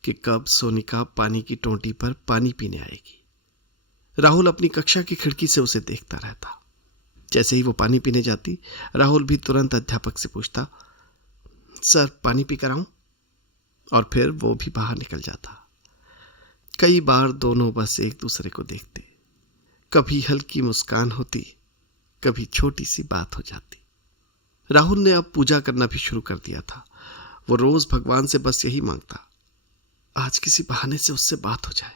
कि कब सोनिका पानी की टोंटी पर पानी पीने आएगी। राहुल अपनी कक्षा की खिड़की से उसे देखता रहता। जैसे ही वो पानी पीने जाती, राहुल भी तुरंत अध्यापक से पूछता, सर पानी पी कर आऊं? और फिर वो भी बाहर निकल जाता। कई बार दोनों बस एक दूसरे को देखते। कभी हल्की मुस्कान होती, कभी छोटी सी बात हो जाती। राहुल ने अब पूजा करना भी शुरू कर दिया था। वो रोज भगवान से बस यही मांगता, आज किसी बहाने से उससे बात हो जाए।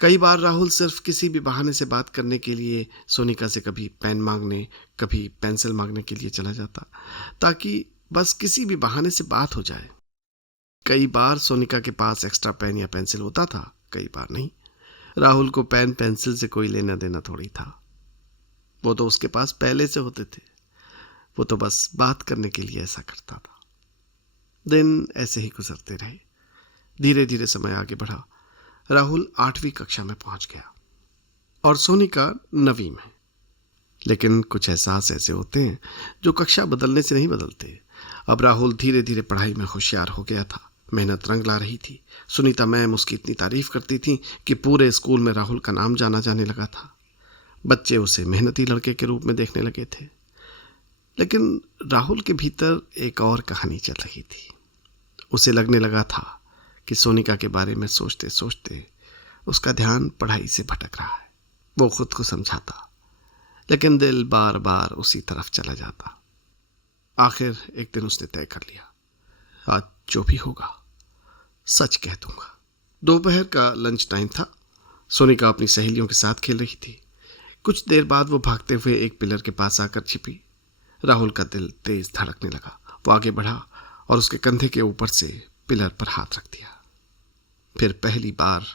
कई बार राहुल सिर्फ किसी भी बहाने से बात करने के लिए सोनिका से कभी पेन मांगने, कभी पेंसिल मांगने के लिए चला जाता, ताकि बस किसी भी बहाने से बात हो जाए। कई बार सोनिका के पास एक्स्ट्रा पेन या पेंसिल होता था, कई बार नहीं। राहुल को पेन पेंसिल से कोई लेना देना थोड़ी था। वो तो उसके पास पहले से होते थे। वो तो बस बात करने के लिए ऐसा करता था। दिन ऐसे ही गुजरते रहे। धीरे धीरे समय आगे बढ़ा। राहुल 8वीं कक्षा में पहुंच गया और सोनिका 9वीं में। लेकिन कुछ एहसास ऐसे होते हैं जो कक्षा बदलने से नहीं बदलते। अब राहुल धीरे धीरे पढ़ाई में होशियार हो गया था। मेहनत रंग ला रही थी। सुनीता मैम उसकी इतनी तारीफ करती थी कि पूरे स्कूल में राहुल का नाम जाना जाने लगा था। बच्चे उसे मेहनती लड़के के रूप में देखने लगे थे। लेकिन राहुल के भीतर एक और कहानी चल रही थी। उसे लगने लगा था कि सोनिका के बारे में सोचते सोचते उसका ध्यान पढ़ाई से भटक रहा है। वो खुद को समझाता, लेकिन दिल बार बार उसी तरफ चला जाता। आखिर एक दिन उसने तय कर लिया, आज जो भी होगा सच कह दूंगा। दोपहर का लंच टाइम था। सोनिका अपनी सहेलियों के साथ खेल रही थी। कुछ देर बाद वो भागते हुए एक पिलर के पास आकर छिपी। राहुल का दिल तेज धड़कने लगा। वो आगे बढ़ा और उसके कंधे के ऊपर से पिलर पर हाथ रख दिया। फिर पहली बार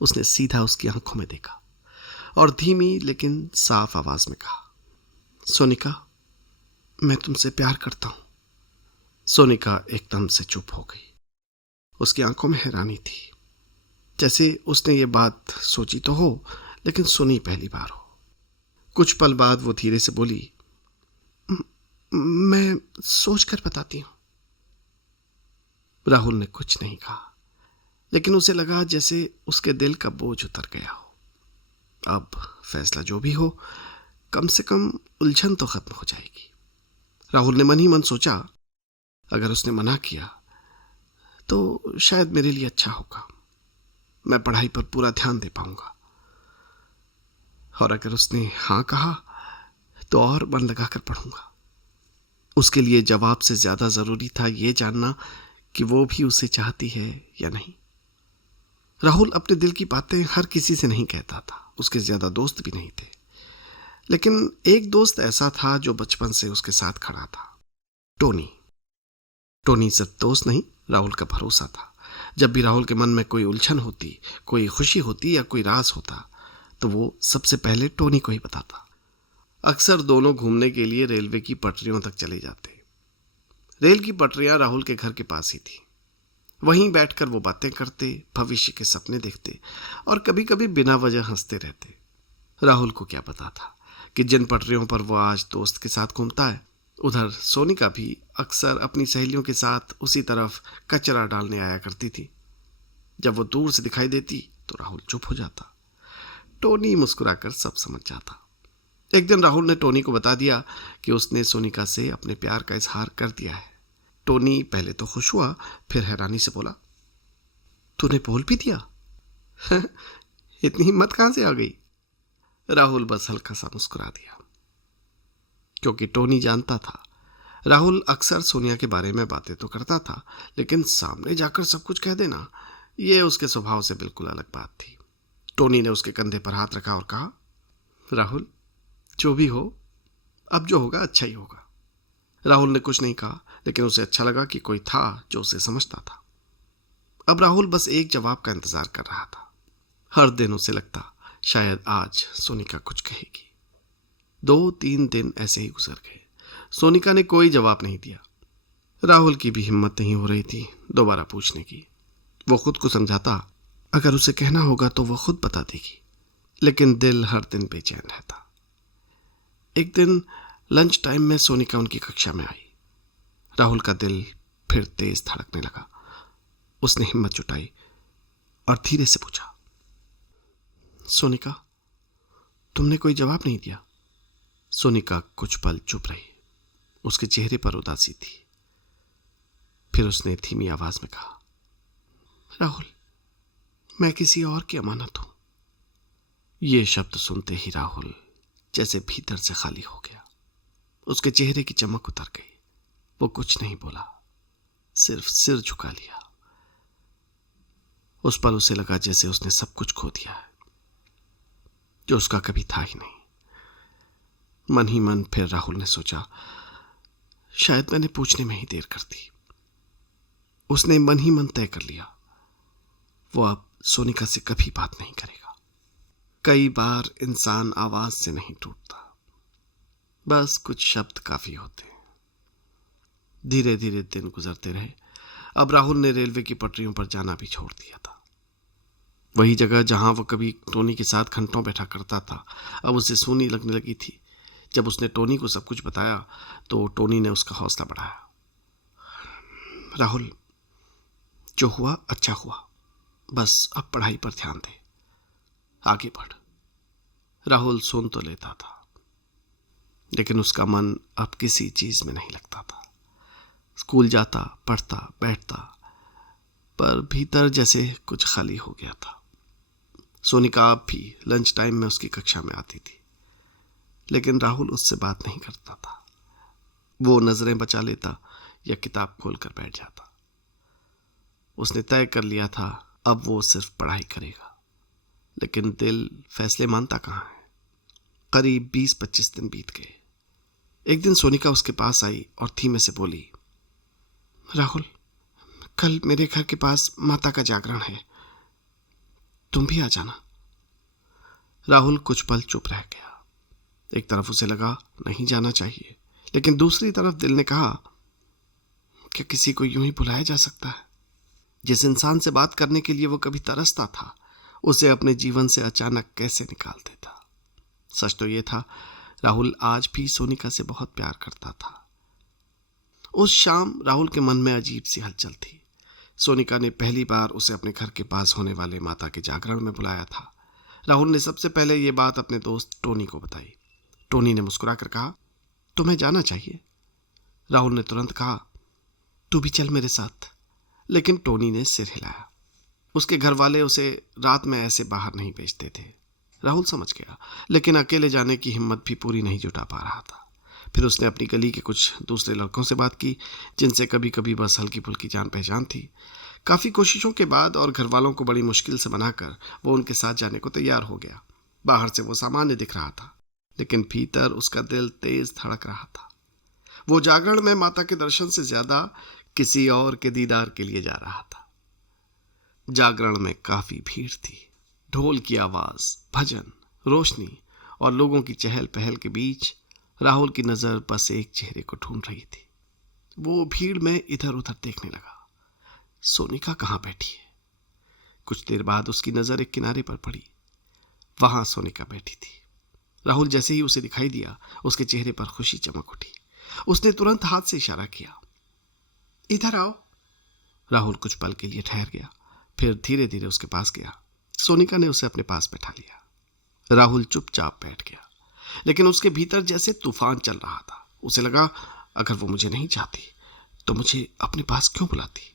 उसने सीधा उसकी आंखों में देखा और धीमी लेकिन साफ आवाज में कहा, सोनिका, मैं तुमसे प्यार करता हूं। सोनिका एकदम से चुप हो गई। उसकी आंखों में हैरानी थी, जैसे उसने ये बात सोची तो हो लेकिन सुनी पहली बार हो। कुछ पल बाद वो धीरे से बोली, मैं सोच कर बताती हूं। राहुल ने कुछ नहीं कहा, लेकिन उसे लगा जैसे उसके दिल का बोझ उतर गया हो। अब फैसला जो भी हो, कम से कम उलझन तो खत्म हो जाएगी। राहुल ने मन ही मन सोचा, अगर उसने मना किया तो शायद मेरे लिए अच्छा होगा। मैं पढ़ाई पर पूरा ध्यान दे पाऊंगा। और अगर उसने हाँ कहा तो और मन लगाकर पढ़ूंगा। उसके लिए जवाब से ज्यादा जरूरी था ये जानना कि वो भी उसे चाहती है या नहीं। राहुल अपने दिल की बातें हर किसी से नहीं कहता था। उसके ज्यादा दोस्त भी नहीं थे, लेकिन एक दोस्त ऐसा था जो बचपन से उसके साथ खड़ा था, टोनी। टोनी सिर्फ दोस्त नहीं, राहुल का भरोसा था। जब भी राहुल के मन में कोई उलझन होती, कोई खुशी होती या कोई राज होता, तो वो सबसे पहले टोनी को ही बताता। अक्सर दोनों घूमने के लिए रेलवे की पटरियों तक चले जाते। रेल की पटरियां राहुल के घर के पास ही थी। वहीं बैठकर वो बातें करते, भविष्य के सपने देखते और कभी कभी बिना वजह हंसते रहते। राहुल को क्या पता था कि जिन पटरियों पर वो आज दोस्त के साथ घूमता है, उधर सोनिका भी अक्सर अपनी सहेलियों के साथ उसी तरफ कचरा डालने आया करती थी। जब वो दूर से दिखाई देती तो राहुल चुप हो जाता। टोनी मुस्कुराकर सब समझ जाता। एक दिन राहुल ने टोनी को बता दिया कि उसने सोनिका से अपने प्यार का इजहार कर दिया है। टोनी पहले तो खुश हुआ, फिर हैरानी से बोला, तूने बोल भी दिया? इतनी हिम्मत कहां से आ गई? राहुल बस हल्का सा मुस्कुरा दिया, क्योंकि टोनी जानता था राहुल अक्सर सोनिया के बारे में बातें तो करता था, लेकिन सामने जाकर सब कुछ कह देना, यह उसके स्वभाव से बिल्कुल अलग बात थी। टोनी ने उसके कंधे पर हाथ रखा और कहा, राहुल, जो भी हो, अब जो होगा अच्छा ही होगा। राहुल ने कुछ नहीं कहा, लेकिन उसे अच्छा लगा कि कोई था जो उसे समझता था। अब राहुल बस एक जवाब का इंतजार कर रहा था। हर दिन उसे लगता शायद आज सोनिका कुछ कहेगी। 2-3 दिन ऐसे ही गुजर गए। सोनिका ने कोई जवाब नहीं दिया। राहुल की भी हिम्मत नहीं हो रही थी दोबारा पूछने की। वो खुद को समझाता अगर उसे कहना होगा तो वो खुद बता देगी, लेकिन दिल हर दिन बेचैन रहता। एक दिन लंच टाइम में सोनिका उनकी कक्षा में आई। राहुल का दिल फिर तेज धड़कने लगा। उसने हिम्मत जुटाई और धीरे से पूछा, सोनिका, तुमने कोई जवाब नहीं दिया? सोनिका कुछ पल चुप रही। उसके चेहरे पर उदासी थी। फिर उसने धीमी आवाज में कहा, राहुल, मैं किसी और की अमानत हूं। ये शब्द सुनते ही राहुल जैसे भीतर से खाली हो गया। उसके चेहरे की चमक उतर गई। वो कुछ नहीं बोला, सिर्फ सिर झुका लिया। उस पल उसे लगा जैसे उसने सब कुछ खो दिया है जो उसका कभी था ही नहीं। मन ही मन फिर राहुल ने सोचा, शायद मैंने पूछने में ही देर कर दी। उसने मन ही मन तय कर लिया, वो अब सोनिका से कभी बात नहीं करेगा। कई बार इंसान आवाज से नहीं टूटता, बस कुछ शब्द काफी होते हैं। धीरे धीरे दिन गुजरते रहे। अब राहुल ने रेलवे की पटरियों पर जाना भी छोड़ दिया था। वही जगह जहां वो कभी टोनी के साथ घंटों बैठा करता था, अब उसे सूनी लगने लगी थी। जब उसने टोनी को सब कुछ बताया तो टोनी ने उसका हौसला बढ़ाया। राहुल, जो हुआ अच्छा हुआ, बस अब पढ़ाई पर ध्यान दे, आगे बढ़। राहुल सुन तो लेता था, लेकिन उसका मन अब किसी चीज में नहीं लगता था। स्कूल जाता, पढ़ता, बैठता, पर भीतर जैसे कुछ खाली हो गया था। सोनिका अब भी लंच टाइम में उसकी कक्षा में आती थी, लेकिन राहुल उससे बात नहीं करता था। वो नजरें बचा लेता या किताब खोलकर बैठ जाता। उसने तय कर लिया था अब वो सिर्फ पढ़ाई करेगा, लेकिन दिल फैसले मानता कहाँ है। करीब 20-25 दिन बीत गए। एक दिन सोनिका उसके पास आई और धीमे से बोली, राहुल, कल मेरे घर के पास माता का जागरण है, तुम भी आ जाना। राहुल कुछ पल चुप रह गया। एक तरफ उसे लगा नहीं जाना चाहिए, लेकिन दूसरी तरफ दिल ने कहा, क्या किसी को यूं ही बुलाया जा सकता है? जिस इंसान से बात करने के लिए वो कभी तरसता था, उसे अपने जीवन से अचानक कैसे निकाल देता। सच तो ये था, राहुल आज भी सोनिका से बहुत प्यार करता था। उस शाम राहुल के मन में अजीब सी हलचल थी। सोनिका ने पहली बार उसे अपने घर के पास होने वाले माता के जागरण में बुलाया था। राहुल ने सबसे पहले ये बात अपने दोस्त टोनी को बताई। टोनी ने मुस्कुराकर कहा, तुम्हें जाना चाहिए। राहुल ने तुरंत कहा, तू भी चल मेरे साथ। लेकिन टोनी ने सिर हिलाया। उसके घर वाले उसे रात में ऐसे बाहर नहीं भेजते थे। राहुल समझ गया, लेकिन अकेले जाने की हिम्मत भी पूरी नहीं जुटा पा रहा था। फिर उसने अपनी गली के कुछ दूसरे लड़कों से बात की, जिनसे कभी कभी बस हल्की फुल्की जान पहचान थी। काफी कोशिशों के बाद और घर वालों को बड़ी मुश्किल से मनाकर वो उनके साथ जाने को तैयार हो गया। बाहर से वो सामान्य दिख रहा था, लेकिन भीतर उसका दिल तेज धड़क रहा था। वो जागरण में माता के दर्शन से ज्यादा किसी और के दीदार के लिए जा रहा था। जागरण में काफी भीड़ थी। ढोल की आवाज, भजन, रोशनी और लोगों की चहल पहल के बीच राहुल की नजर बस एक चेहरे को ढूंढ रही थी। वो भीड़ में इधर उधर देखने लगा, सोनिका कहाँ बैठी है। कुछ देर बाद उसकी नजर एक किनारे पर पड़ी। वहां सोनिका बैठी थी। राहुल जैसे ही उसे दिखाई दिया, उसके चेहरे पर खुशी चमक उठी। उसने तुरंत हाथ से इशारा किया, इधर आओ। राहुल कुछ पल के लिए ठहर गया, फिर धीरे धीरे उसके पास गया। सोनिका ने उसे अपने पास बैठा लिया। राहुल चुपचाप बैठ गया, लेकिन उसके भीतर जैसे तूफान चल रहा था। उसे लगा, अगर वो मुझे नहीं चाहती तो मुझे अपने पास क्यों बुलाती।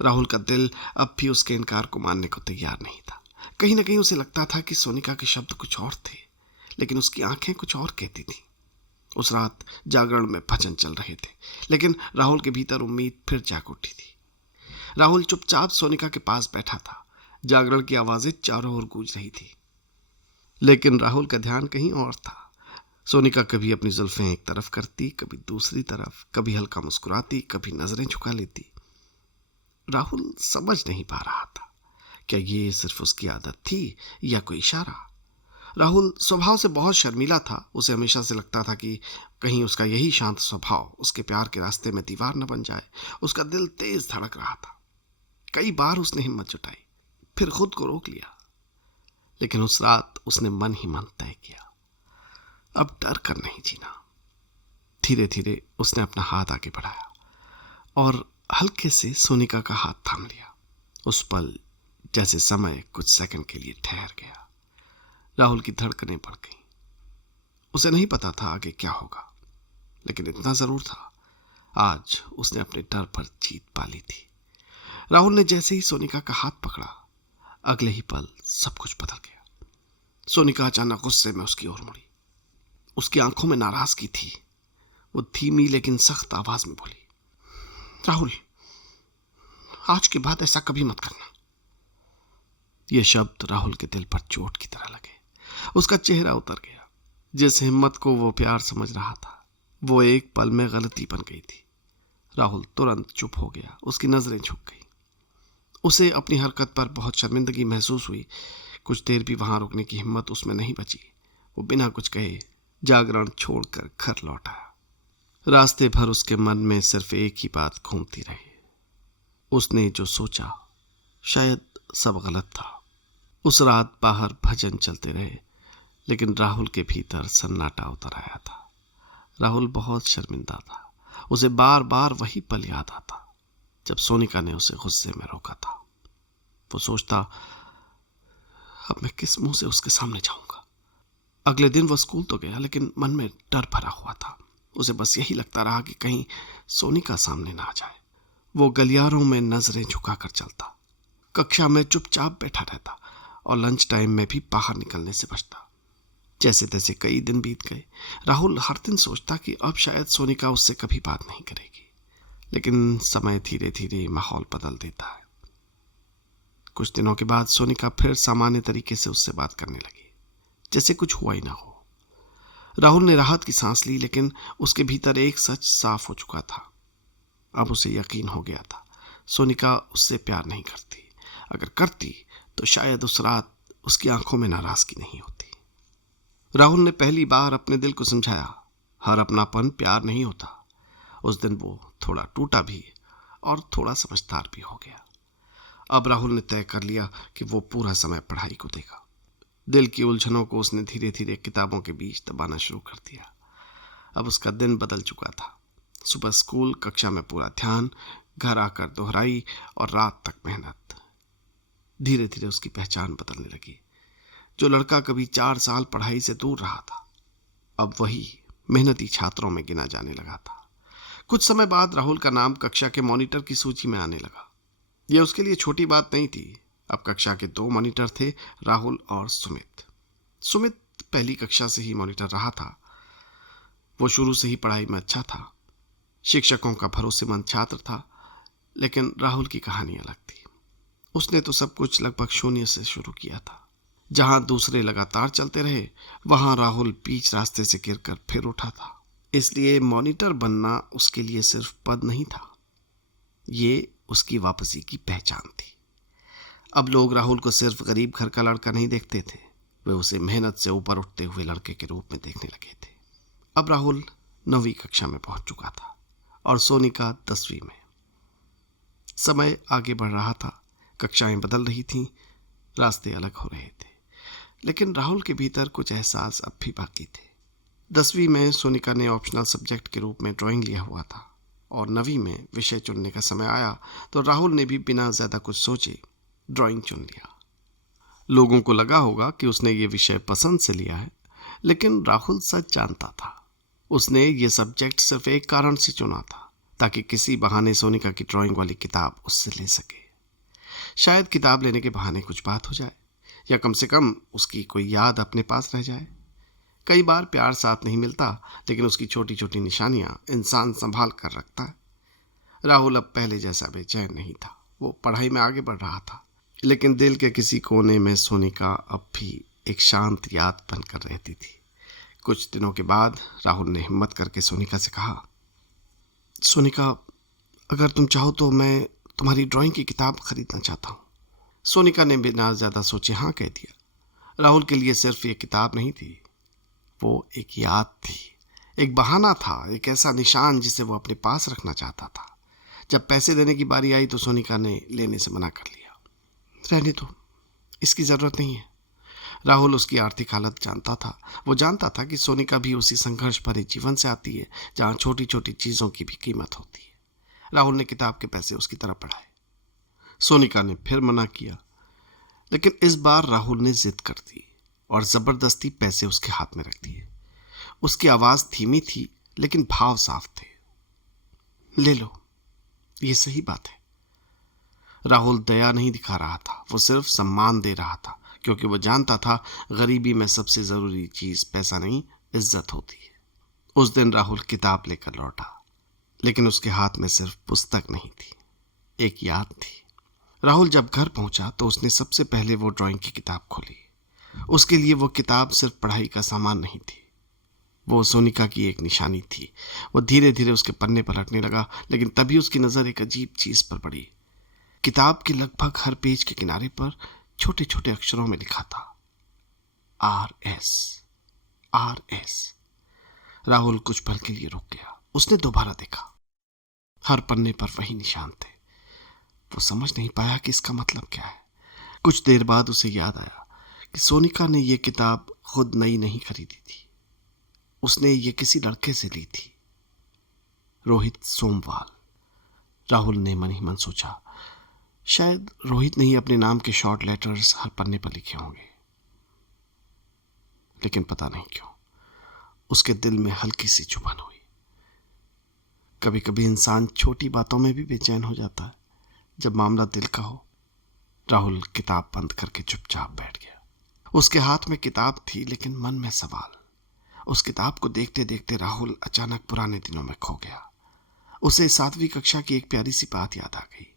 राहुल का दिल अब भी उसके इनकार को मानने को तैयार नहीं था। कहीं ना कहीं उसे लगता था कि सोनिका के शब्द कुछ और थे, लेकिन उसकी आंखें कुछ और कहती थी। उस रात जागरण में भजन चल रहे थे, लेकिन राहुल के भीतर उम्मीद फिर जाग उठी थी। राहुल चुपचाप सोनिका के पास बैठा था। जागरण की आवाजें चारों ओर गूंज रही थी, लेकिन राहुल का ध्यान कहीं और था। सोनिका कभी अपनी जुल्फें एक तरफ करती, कभी दूसरी तरफ, कभी हल्का मुस्कुराती, कभी नजरें झुका लेती। राहुल समझ नहीं पा रहा था, क्या ये सिर्फ उसकी आदत थी या कोई इशारा। राहुल स्वभाव से बहुत शर्मीला था। उसे हमेशा से लगता था कि कहीं उसका यही शांत स्वभाव उसके प्यार के रास्ते में दीवार न बन जाए। उसका दिल तेज धड़क रहा था। कई बार उसने हिम्मत जुटाई, फिर खुद को रोक लिया, लेकिन उस रात उसने मन ही मन तय किया, अब डर कर नहीं जीना। धीरे धीरे उसने अपना हाथ आगे बढ़ाया और हल्के से सोनिका का हाथ थाम लिया। उस पल जैसे समय कुछ सेकंड के लिए ठहर गया। राहुल की धड़कनें बढ़ गईं। उसे नहीं पता था आगे क्या होगा, लेकिन इतना जरूर था, आज उसने अपने डर पर जीत पा ली थी। राहुल ने जैसे ही सोनिका का हाथ पकड़ा, अगले ही पल सब कुछ बदल गया। सोनिका अचानक गुस्से में उसकी ओर मुड़ी। उसकी आंखों में नाराजगी थी। वो धीमी लेकिन सख्त आवाज में बोली, राहुल, आज के बाद ऐसा कभी मत करना। ये शब्द राहुल के दिल पर चोट की तरह लगे। उसका चेहरा उतर गया। जिस हिम्मत को वो प्यार समझ रहा था, वो एक पल में गलती बन गई थी। राहुल तुरंत चुप हो गया। उसकी नजरें झुक गई। उसे अपनी हरकत पर बहुत शर्मिंदगी महसूस हुई। कुछ देर भी वहां रुकने की हिम्मत उसमें नहीं बची। वो बिना कुछ कहे जागरण छोड़कर घर लौट आया। रास्ते भर उसके मन में सिर्फ एक ही बात घूमती रही। उसने जो सोचा शायद सब गलत था। उस रात बाहर भजन चलते रहे, लेकिन राहुल के भीतर सन्नाटा उतर आया था। राहुल बहुत शर्मिंदा था। उसे बार बार वही पल याद आता जब सोनिका ने उसे गुस्से में रोका था। वो सोचता, अब मैं किस मुंह से उसके सामने जाऊंगा। अगले दिन वो स्कूल तो गया, लेकिन मन में डर भरा हुआ था। उसे बस यही लगता रहा कि कहीं सोनिका सामने ना आ जाए। वो गलियारों में नजरें झुकाकर चलता, कक्षा में चुपचाप बैठा रहता और लंच टाइम में भी बाहर निकलने से बचता। जैसे तैसे कई दिन बीत गए। राहुल हर दिन सोचता कि अब शायद सोनिका उससे कभी बात नहीं करेगी, लेकिन समय धीरे धीरे माहौल बदल देता है। कुछ दिनों के बाद सोनिका फिर सामान्य तरीके से उससे बात करने लगी, जैसे कुछ हुआ ही ना हो। राहुल ने राहत की सांस ली, लेकिन उसके भीतर एक सच साफ हो चुका था। अब उसे यकीन हो गया था, सोनिका उससे प्यार नहीं करती। अगर करती तो शायद उस रात उसकी आंखों में नाराजगी नहीं होती। राहुल ने पहली बार अपने दिल को समझाया, हर अपनापन प्यार नहीं होता। उस दिन वो थोड़ा टूटा भी और थोड़ा समझदार भी हो गया। अब राहुल ने तय कर लिया कि वो पूरा समय पढ़ाई को देगा। दिल की उलझनों को उसने धीरे धीरे किताबों के बीच दबाना शुरू कर दिया। अब उसका दिन बदल चुका था। सुबह स्कूल, कक्षा में पूरा ध्यान, घर आकर दोहराई और रात तक मेहनत। धीरे धीरे उसकी पहचान बदलने लगी। जो लड़का कभी 4 साल पढ़ाई से दूर रहा था, अब वही मेहनती छात्रों में गिना जाने लगा था। कुछ समय बाद राहुल का नाम कक्षा के मॉनिटर की सूची में आने लगा। यह उसके लिए छोटी बात नहीं थी। अब कक्षा के 2 मॉनिटर थे, राहुल और सुमित। सुमित पहली कक्षा से ही मॉनिटर रहा था। वो शुरू से ही पढ़ाई में अच्छा था, शिक्षकों का भरोसेमंद छात्र था। लेकिन राहुल की कहानी अलग थी। उसने तो सब कुछ लगभग शून्य से शुरू किया था। जहां दूसरे लगातार चलते रहे, वहां राहुल बीच रास्ते से गिरकर फिर उठा था। इसलिए मॉनिटर बनना उसके लिए सिर्फ पद नहीं था, ये उसकी वापसी की पहचान थी। अब लोग राहुल को सिर्फ गरीब घर का लड़का नहीं देखते थे, वे उसे मेहनत से ऊपर उठते हुए लड़के के रूप में देखने लगे थे। अब राहुल 9वीं कक्षा में पहुंच चुका था और सोनिका 10वीं में। समय आगे बढ़ रहा था, कक्षाएं बदल रही थीं, रास्ते अलग हो रहे थे, लेकिन राहुल के भीतर कुछ एहसास अब भी बाकी थे। 10वीं में सोनिका ने ऑप्शनल सब्जेक्ट के रूप में ड्राइंग लिया हुआ था और 9वीं में विषय चुनने का समय आया तो राहुल ने भी बिना ज्यादा कुछ सोचे ड्राइंग चुन लिया। लोगों को लगा होगा कि उसने ये विषय पसंद से लिया है, लेकिन राहुल सच जानता था। उसने ये सब्जेक्ट सिर्फ एक कारण से चुना था, ताकि किसी बहाने सोनिका की ड्राइंग वाली किताब उससे ले सके। शायद किताब लेने के बहाने कुछ बात हो जाए, या कम से कम उसकी कोई याद अपने पास रह जाए। कई बार प्यार साथ नहीं मिलता, लेकिन उसकी छोटी छोटी निशानियां इंसान संभाल कर रखता है। राहुल अब पहले जैसा बेचैन नहीं था। वो पढ़ाई में आगे बढ़ रहा था, लेकिन दिल के किसी कोने में सोनिका अब भी एक शांत याद बनकर रहती थी। कुछ दिनों के बाद राहुल ने हिम्मत करके सोनिका से कहा, सोनिका, अगर तुम चाहो तो मैं तुम्हारी ड्राइंग की किताब खरीदना चाहता हूँ। सोनिका ने बिना ज़्यादा सोचे हाँ कह दिया। राहुल के लिए सिर्फ ये किताब नहीं थी, वो एक याद थी, एक बहाना था, एक ऐसा निशान जिसे वो अपने पास रखना चाहता था। जब पैसे देने की बारी आई तो सोनिका ने लेने से मना कर लिया। रहने दो, इसकी ज़रूरत नहीं है। राहुल उसकी आर्थिक हालत जानता था। वो जानता था कि सोनिका भी उसी संघर्ष भरे जीवन से आती है जहाँ छोटी छोटी चीज़ों की भी कीमत होती है। राहुल ने किताब के पैसे उसकी तरफ बढ़ाए। सोनिका ने फिर मना किया, लेकिन इस बार राहुल ने जिद कर दी और ज़बरदस्ती पैसे उसके हाथ में रख दिए। उसकी आवाज़ धीमी थी लेकिन भाव साफ थे। ले लो, ये सही बात है। राहुल दया नहीं दिखा रहा था, वो सिर्फ सम्मान दे रहा था, क्योंकि वो जानता था गरीबी में सबसे ज़रूरी चीज़ पैसा नहीं, इज्जत होती है। उस दिन राहुल किताब लेकर लौटा, लेकिन उसके हाथ में सिर्फ पुस्तक नहीं थी, एक याद थी। राहुल जब घर पहुंचा तो उसने सबसे पहले वो ड्राइंग की किताब खोली। उसके लिए वो किताब सिर्फ पढ़ाई का सामान नहीं थी, वो सोनिका की एक निशानी थी। वो धीरे धीरे उसके पन्ने पलटने लगा, लेकिन तभी उसकी नज़र एक अजीब चीज़ पर पड़ी। किताब के लगभग हर पेज के किनारे पर छोटे छोटे अक्षरों में लिखा था, RS RS। राहुल कुछ पल के लिए रुक गया। उसने दोबारा देखा, हर पन्ने पर वही निशान थे। वो समझ नहीं पाया कि इसका मतलब क्या है। कुछ देर बाद उसे याद आया कि सोनिका ने यह किताब खुद नई नहीं खरीदी थी, उसने ये किसी लड़के से ली थी, रोहित सोमवाल। राहुल ने मन ही मन सोचा, शायद रोहित ने ही अपने नाम के शॉर्ट लेटर्स हर पन्ने पर लिखे होंगे। लेकिन पता नहीं क्यों उसके दिल में हल्की सी चुभन हुई। कभी कभी इंसान छोटी बातों में भी बेचैन हो जाता है जब मामला दिल का हो। राहुल किताब बंद करके चुपचाप बैठ गया। उसके हाथ में किताब थी, लेकिन मन में सवाल। उस किताब को देखते देखते राहुल अचानक पुराने दिनों में खो गया। उसे 7वीं कक्षा की एक प्यारी सी बात याद आ गई।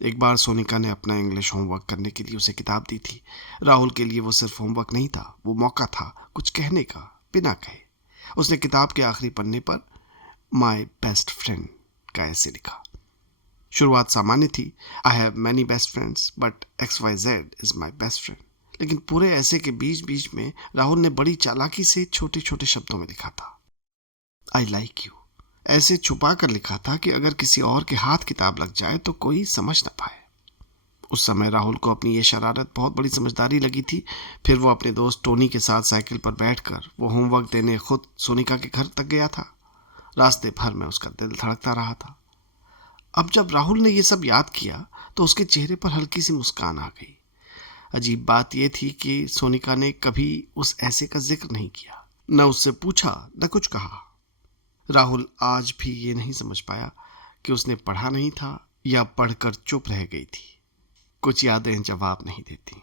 एक बार सोनिका ने अपना इंग्लिश होमवर्क करने के लिए उसे किताब दी थी। राहुल के लिए वो सिर्फ होमवर्क नहीं था, वो मौका था कुछ कहने का बिना कहे। उसने किताब के आखिरी पन्ने पर माई बेस्ट फ्रेंड का ऐसे लिखा। शुरुआत सामान्य थी, I have many best friends but XYZ is my best friend. लेकिन पूरे ऐसे के बीच बीच में राहुल ने बड़ी चालाकी से छोटे छोटे शब्दों में लिखा था, आई लाइक यू। ऐसे छुपा कर लिखा था कि अगर किसी और के हाथ किताब लग जाए तो कोई समझ न पाए। उस समय राहुल को अपनी ये शरारत बहुत बड़ी समझदारी लगी थी। फिर वो अपने दोस्त टोनी के साथ साइकिल पर बैठकर वो होमवर्क देने खुद सोनिका के घर तक गया था। रास्ते भर में उसका दिल धड़कता रहा था। अब जब राहुल ने ये सब याद किया तो उसके चेहरे पर हल्की सी मुस्कान आ गई। अजीब बात यह थी कि सोनिका ने कभी उस ऐसे का जिक्र नहीं किया, न उससे पूछा न कुछ कहा। राहुल आज भी ये नहीं समझ पाया कि उसने पढ़ा नहीं था या पढ़कर चुप रह गई थी। कुछ यादें जवाब नहीं देती,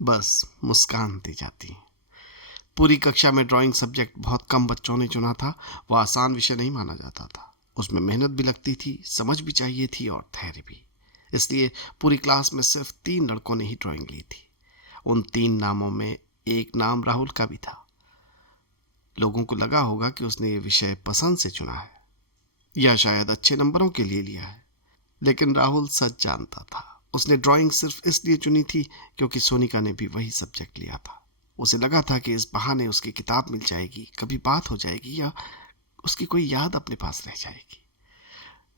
बस मुस्कान दी जाती। पूरी कक्षा में ड्राइंग सब्जेक्ट बहुत कम बच्चों ने चुना था। वह आसान विषय नहीं माना जाता था, उसमें मेहनत भी लगती थी, समझ भी चाहिए थी और धैर्य भी। इसलिए पूरी क्लास में सिर्फ 3 लड़कों ने ही ड्राइंग ली थी। उन 3 नामों में एक नाम राहुल का भी था। लोगों को लगा होगा कि उसने ये विषय पसंद से चुना है या शायद अच्छे नंबरों के लिए लिया है, लेकिन राहुल सच जानता था उसने ड्राइंग सिर्फ इसलिए चुनी थी क्योंकि सोनिका ने भी वही सब्जेक्ट लिया था। उसे लगा था कि इस बहाने उसकी किताब मिल जाएगी, कभी बात हो जाएगी या उसकी कोई याद अपने पास रह जाएगी।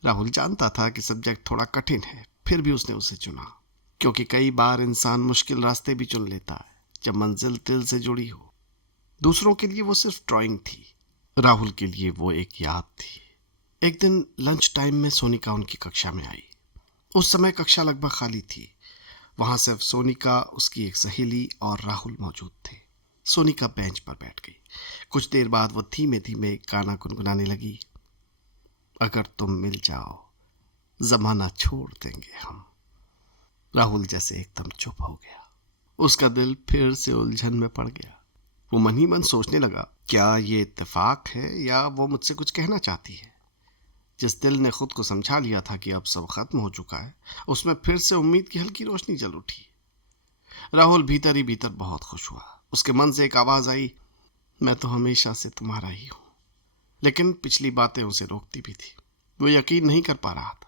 राहुल जानता था कि सब्जेक्ट थोड़ा कठिन है, फिर भी उसने उसे चुना, क्योंकि कई बार इंसान मुश्किल रास्ते भी चुन लेता है जब मंजिल दिल से जुड़ी हो। दूसरों के लिए वो सिर्फ ड्राइंग थी, राहुल के लिए वो एक याद थी। एक दिन लंच टाइम में सोनिका उनकी कक्षा में आई। उस समय कक्षा लगभग खाली थी। वहां सिर्फ सोनिका, उसकी एक सहेली और राहुल मौजूद थे। सोनिका बेंच पर बैठ गई। कुछ देर बाद वो धीमे धीमे गाना गुनगुनाने लगी, अगर तुम मिल जाओ जमाना छोड़ देंगे हम। राहुल जैसे एकदम चुप हो गया। उसका दिल फिर से उलझन में पड़ गया। वो मन ही मन सोचने लगा, क्या ये इत्तेफाक है या वो मुझसे कुछ कहना चाहती है। जिस दिल ने खुद को समझा लिया था कि अब सब खत्म हो चुका है, उसमें फिर से उम्मीद की हल्की रोशनी जल उठी। राहुल भीतर ही भीतर बहुत खुश हुआ। उसके मन से एक आवाज आई, मैं तो हमेशा से तुम्हारा ही हूं। लेकिन पिछली बातें उसे रोकती भी थी। वो यकीन नहीं कर पा रहा था।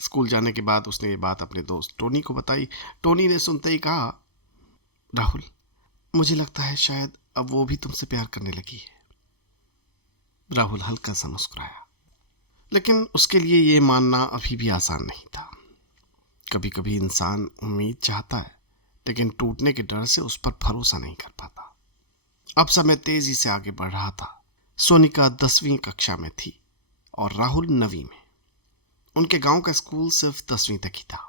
स्कूल जाने के बाद उसने ये बात अपने दोस्त टोनी को बताई। टोनी ने सुनते ही कहा, राहुल, मुझे लगता है शायद अब वो भी तुमसे प्यार करने लगी है। राहुल हल्का सा मुस्कुराया, लेकिन उसके लिए ये मानना अभी भी आसान नहीं था। कभी कभी इंसान उम्मीद चाहता है, लेकिन टूटने के डर से उस पर भरोसा नहीं कर पाता। अब समय तेजी से आगे बढ़ रहा था। सोनिका 10वीं कक्षा में थी और राहुल 9वीं में। उनके गांव का स्कूल सिर्फ 10वीं तक ही था।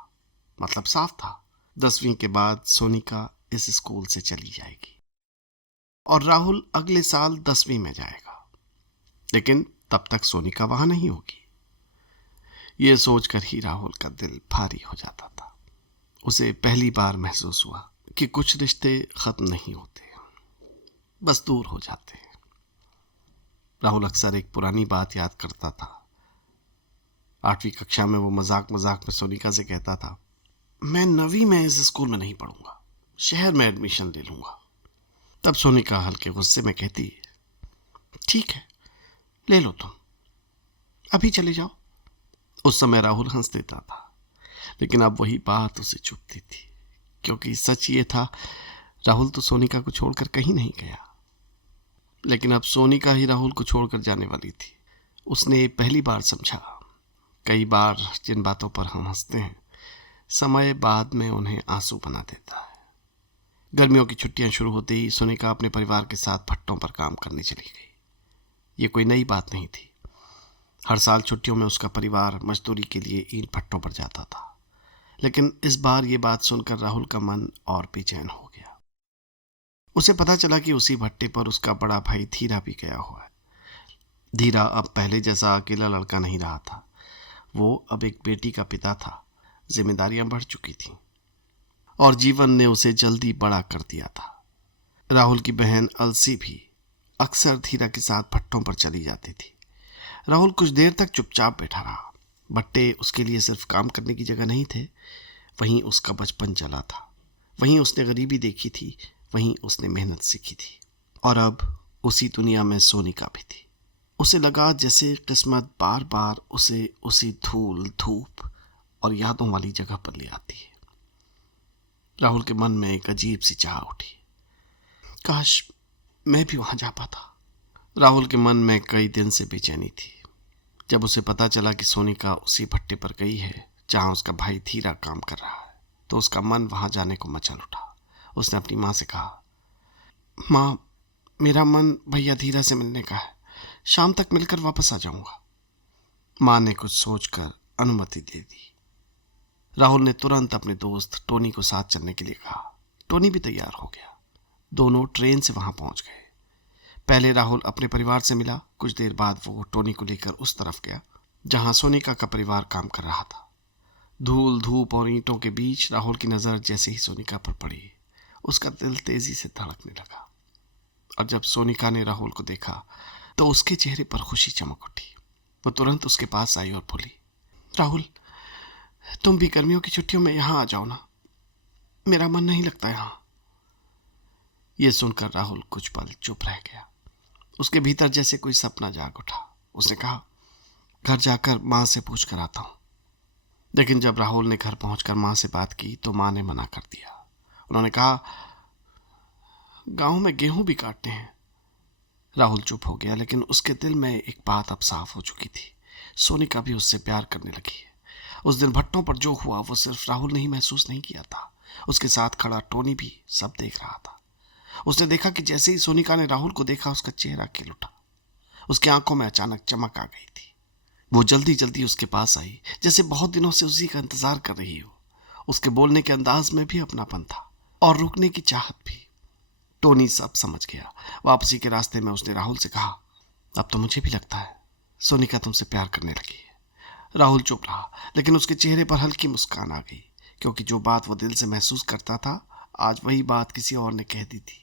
मतलब साफ था, 10वीं के बाद सोनिका इस स्कूल से चली जाएगी और राहुल अगले साल 10वीं में जाएगा। लेकिन तब तक सोनिका वहां नहीं होगी। ये सोचकर ही राहुल का दिल भारी हो जाता था। उसे पहली बार महसूस हुआ कि कुछ रिश्ते खत्म नहीं होते, बस दूर हो जाते हैं। राहुल अक्सर एक पुरानी बात याद करता था। 8वीं कक्षा में वो मजाक मजाक में सोनिका से कहता था, मैं 9वीं में इस स्कूल में नहीं पढ़ूंगा, शहर में एडमिशन ले लूंगा। तब सोनिका हल्के गुस्से में कहती, ठीक है, ले लो तुम, अभी चले जाओ। उस समय राहुल हंस देता था, लेकिन अब वही बात उसे चुभती थी, क्योंकि सच ये था, राहुल तो सोनिका को छोड़कर कहीं नहीं गया। लेकिन अब सोनिका ही राहुल को छोड़कर जाने वाली थी। उसने पहली बार समझा। कई बार जिन बातों पर हम हंसते हैं, समय बाद में उन्हें आंसू बना देता है। गर्मियों की छुट्टियां शुरू होते ही सोनिका अपने परिवार के साथ भट्टों पर काम करने चली गई। ये कोई नई बात नहीं थी। हर साल छुट्टियों में उसका परिवार मजदूरी के लिए ईंट भट्टों पर जाता था। लेकिन इस बार ये बात सुनकर राहुल का मन और बेचैन हो गया। उसे पता चला कि उसी भट्टे पर उसका बड़ा भाई धीरा भी गया हुआ है। धीरा अब पहले जैसा अकेला लड़का नहीं रहा था। वो अब एक बेटी का पिता था। जिम्मेदारियां बढ़ चुकी थीं और जीवन ने उसे जल्दी बड़ा कर दिया था। राहुल की बहन अलसी भी अक्सर धीरा के साथ भट्टों पर चली जाती थी। राहुल कुछ देर तक चुपचाप बैठा रहा। भट्टे उसके लिए सिर्फ काम करने की जगह नहीं थे, वहीं उसका बचपन चला था, वहीं उसने गरीबी देखी थी, वहीं उसने मेहनत सीखी थी। और अब उसी दुनिया में सोनिका भी थी। उसे लगा जैसे किस्मत बार बार उसे उसी धूल, धूप और यादों वाली जगह पर ले आती है। राहुल के मन में एक अजीब सी चाह उठी, काश मैं भी वहां जा पाता। राहुल के मन में कई दिन से बेचैनी थी। जब उसे पता चला कि सोनिका उसी भट्टे पर गई है जहां उसका भाई धीरा काम कर रहा है, तो उसका मन वहां जाने को मचल उठा। उसने अपनी माँ से कहा, माँ, मेरा मन भैया धीरा से मिलने का है, शाम तक मिलकर वापस आ जाऊंगा। माँ ने कुछ सोचकर अनुमति दे दी। राहुल ने तुरंत अपने दोस्त टोनी को साथ चलने के लिए कहा। टोनी भी तैयार हो गया। दोनों ट्रेन से वहां पहुंच गए। पहले राहुल अपने परिवार से मिला। कुछ देर बाद वो टोनी को लेकर उस तरफ गया जहां सोनिका का परिवार काम कर रहा था। धूल, धूप और ईंटों के बीच राहुल की नजर जैसे ही सोनिका पर पड़ी, उसका दिल तेजी से धड़कने लगा। और जब सोनिका ने राहुल को देखा तो उसके चेहरे पर खुशी चमक उठी। वो तुरंत उसके पास आई और बोली, राहुल, तुम भी गर्मियों की छुट्टियों में यहाँ आ जाओ ना, मेरा मन नहीं लगता यहाँ। यह सुनकर राहुल कुछ पल चुप रह गया। उसके भीतर जैसे कोई सपना जाग उठा। उसने कहा, घर जाकर माँ से पूछ कर आता हूँ। लेकिन जब राहुल ने घर पहुंचकर माँ से बात की तो माँ ने मना कर दिया। उन्होंने कहा, गांव में गेहूं भी काटते हैं। राहुल चुप हो गया, लेकिन उसके दिल में एक बात अब साफ हो चुकी थी। सोनिका भी उससे प्यार करने लगी है। उस दिन भट्टों पर जो हुआ वो सिर्फ राहुल ने ही महसूस नहीं किया था, उसके साथ खड़ा टोनी भी सब देख रहा था। उसने देखा कि जैसे ही सोनिका ने राहुल को देखा, उसका चेहरा खिल उठा। उसकी आंखों में अचानक चमक आ गई थी। वो जल्दी जल्दी उसके पास आई, जैसे बहुत दिनों से उसी का इंतजार कर रही हो। उसके बोलने के अंदाज में भी अपनापन था और रुकने की चाहत भी। टोनी सब समझ गया। वापसी के रास्ते में उसने राहुल से कहा, अब तो मुझे भी लगता है सोनिका तुमसे प्यार करने लगी है। राहुल चुप रहा, लेकिन उसके चेहरे पर हल्की मुस्कान आ गई, क्योंकि जो बात वो दिल से महसूस करता था, आज वही बात किसी और ने कह दी थी।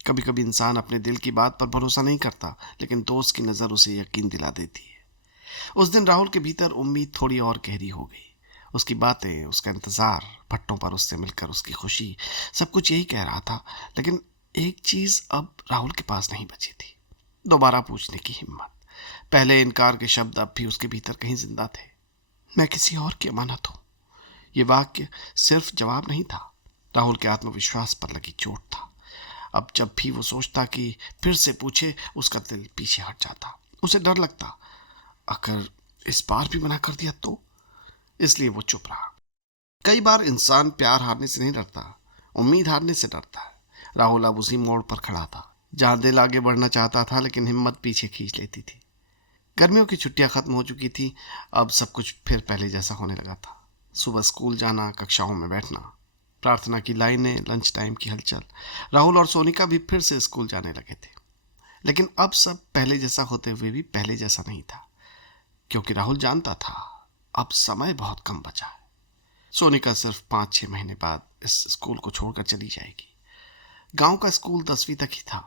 कभी कभी इंसान अपने दिल की बात पर भरोसा नहीं करता, लेकिन दोस्त की नज़र उसे यकीन दिला देती है। उस दिन राहुल के भीतर उम्मीद थोड़ी और गहरी हो गई। उसकी बातें, उसका इंतज़ार, भट्टों पर उससे मिलकर उसकी खुशी, सब कुछ यही कह रहा था। लेकिन एक चीज अब राहुल के पास नहीं बची थी, दोबारा पूछने की हिम्मत। पहले इनकार के शब्द अब भी उसके भीतर कहीं जिंदा थे। मैं किसी और की अमानत हूं। ये वाक्य सिर्फ जवाब नहीं था, राहुल के आत्मविश्वास पर लगी चोट था। अब जब भी वो सोचता कि फिर से पूछे, उसका दिल पीछे हट जाता। उसे डर लगता, अगर इस बार भी मना कर दिया तो। इसलिए वो चुप रहा। कई बार इंसान प्यार हारने से नहीं डरता, उम्मीद हारने से डरता है। राहुल अब उसी मोड़ पर खड़ा था जहां दिल आगे बढ़ना चाहता था लेकिन हिम्मत पीछे खींच लेती थी। गर्मियों की छुट्टियां खत्म हो चुकी थी। अब सब कुछ फिर पहले जैसा होने लगा था। सुबह स्कूल जाना, कक्षाओं में बैठना, प्रार्थना की लाइनें, लंच टाइम की हलचल। राहुल और सोनिका भी फिर से स्कूल जाने लगे थे। लेकिन अब सब पहले जैसा होते हुए भी पहले जैसा नहीं था, क्योंकि राहुल जानता था अब समय बहुत कम बचा है। सोनिका सिर्फ 5-6 महीने बाद इस स्कूल को छोड़कर चली जाएगी। गांव का स्कूल 10वीं तक ही था।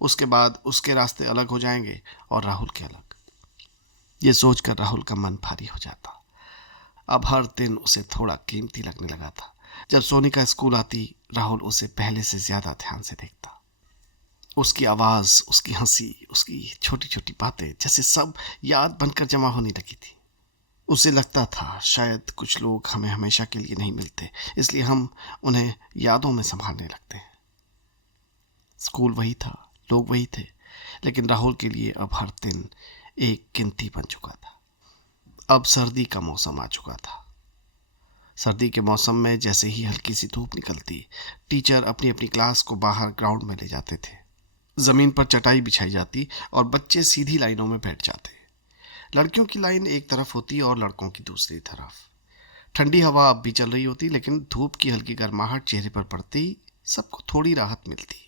उसके बाद उसके रास्ते अलग हो जाएंगे और राहुल के अलग। ये सोचकर राहुल का मन भारी हो जाता। अब हर दिन उसे थोड़ा कीमती लगने लगा था। जब सोनिका स्कूल आती, राहुल उसे पहले से ज्यादा ध्यान से देखता। उसकी आवाज, उसकी हंसी, उसकी छोटी छोटी बातें जैसे सब याद बनकर जमा होने लगी थी। उसे लगता था शायद कुछ लोग हमें हमेशा के लिए नहीं मिलते, इसलिए हम उन्हें यादों में संभालने लगते हैं। स्कूल वही था, लोग वही थे, लेकिन राहुल के लिए अब हर दिन एक गिनती बन चुका था। अब सर्दी का मौसम आ चुका था। सर्दी के मौसम में जैसे ही हल्की सी धूप निकलती, टीचर अपनी अपनी क्लास को बाहर ग्राउंड में ले जाते थे। जमीन पर चटाई बिछाई जाती और बच्चे सीधी लाइनों में बैठ जाते। लड़कियों की लाइन एक तरफ होती और लड़कों की दूसरी तरफ। ठंडी हवा अब भी चल रही होती, लेकिन धूप की हल्की गर्माहट चेहरे पर पड़ती ही सबको थोड़ी राहत मिलती।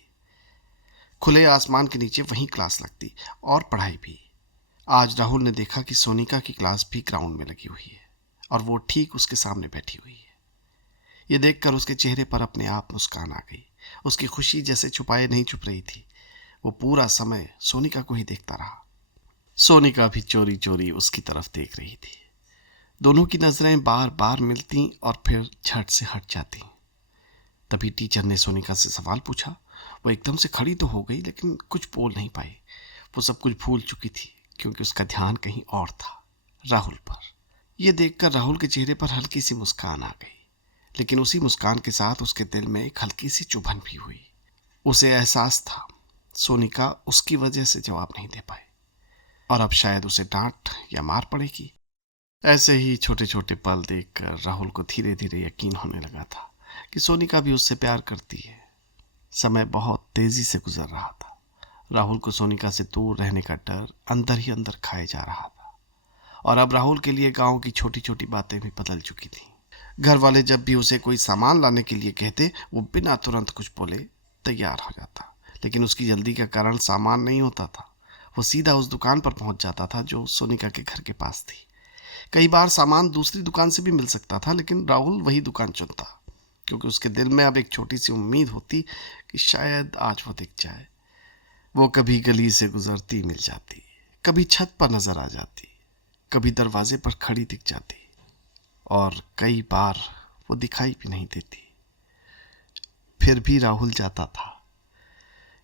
खुले आसमान के नीचे वहीं क्लास लगती और पढ़ाई भी। आज राहुल ने देखा कि सोनिका की क्लास भी ग्राउंड में लगी हुई है और वो ठीक उसके सामने बैठी हुई है। ये देखकर उसके चेहरे पर अपने आप मुस्कान आ गई। उसकी खुशी जैसे छुपाए नहीं छुप रही थी। वो पूरा समय सोनिका को ही देखता रहा। सोनिका भी चोरी चोरी उसकी तरफ देख रही थी। दोनों की नजरें बार बार मिलती और फिर झट से हट जाती। तभी टीचर ने सोनिका से सवाल पूछा। वो एकदम से खड़ी तो हो गई, लेकिन कुछ बोल नहीं पाई। वो सब कुछ भूल चुकी थी, क्योंकि उसका ध्यान कहीं और था, राहुल पर। यह देखकर राहुल के चेहरे पर हल्की सी मुस्कान आ गई, लेकिन उसी मुस्कान के साथ उसके दिल में एक हल्की सी चुभन भी हुई। उसे एहसास था सोनिका उसकी वजह से जवाब नहीं दे पाई और अब शायद उसे डांट या मार पड़ेगी। ऐसे ही छोटे छोटे पल देखकर राहुल को धीरे धीरे यकीन होने लगा था कि सोनिका भी उससे प्यार करती है। समय बहुत तेजी से गुजर रहा था। राहुल को सोनिका से दूर रहने का डर अंदर ही अंदर खाए जा रहा था। और अब राहुल के लिए गांव की छोटी छोटी बातें भी बदल चुकी थी। घर वाले जब भी उसे कोई सामान लाने के लिए कहते, वो बिना तुरंत कुछ बोले तैयार हो जाता। लेकिन उसकी जल्दी का कारण सामान नहीं होता था। वो सीधा उस दुकान पर पहुंच जाता था जो सोनिका के घर के पास थी। कई बार सामान दूसरी दुकान से भी मिल सकता था, लेकिन राहुल वही दुकान चुनता, क्योंकि उसके दिल में अब एक छोटी सी उम्मीद होती कि शायद आज वो दिख जाए। वो कभी गली से गुजरती मिल जाती, कभी छत पर नजर आ जाती, कभी दरवाजे पर खड़ी दिख जाती, और कई बार वो दिखाई भी नहीं देती। फिर भी राहुल जाता था,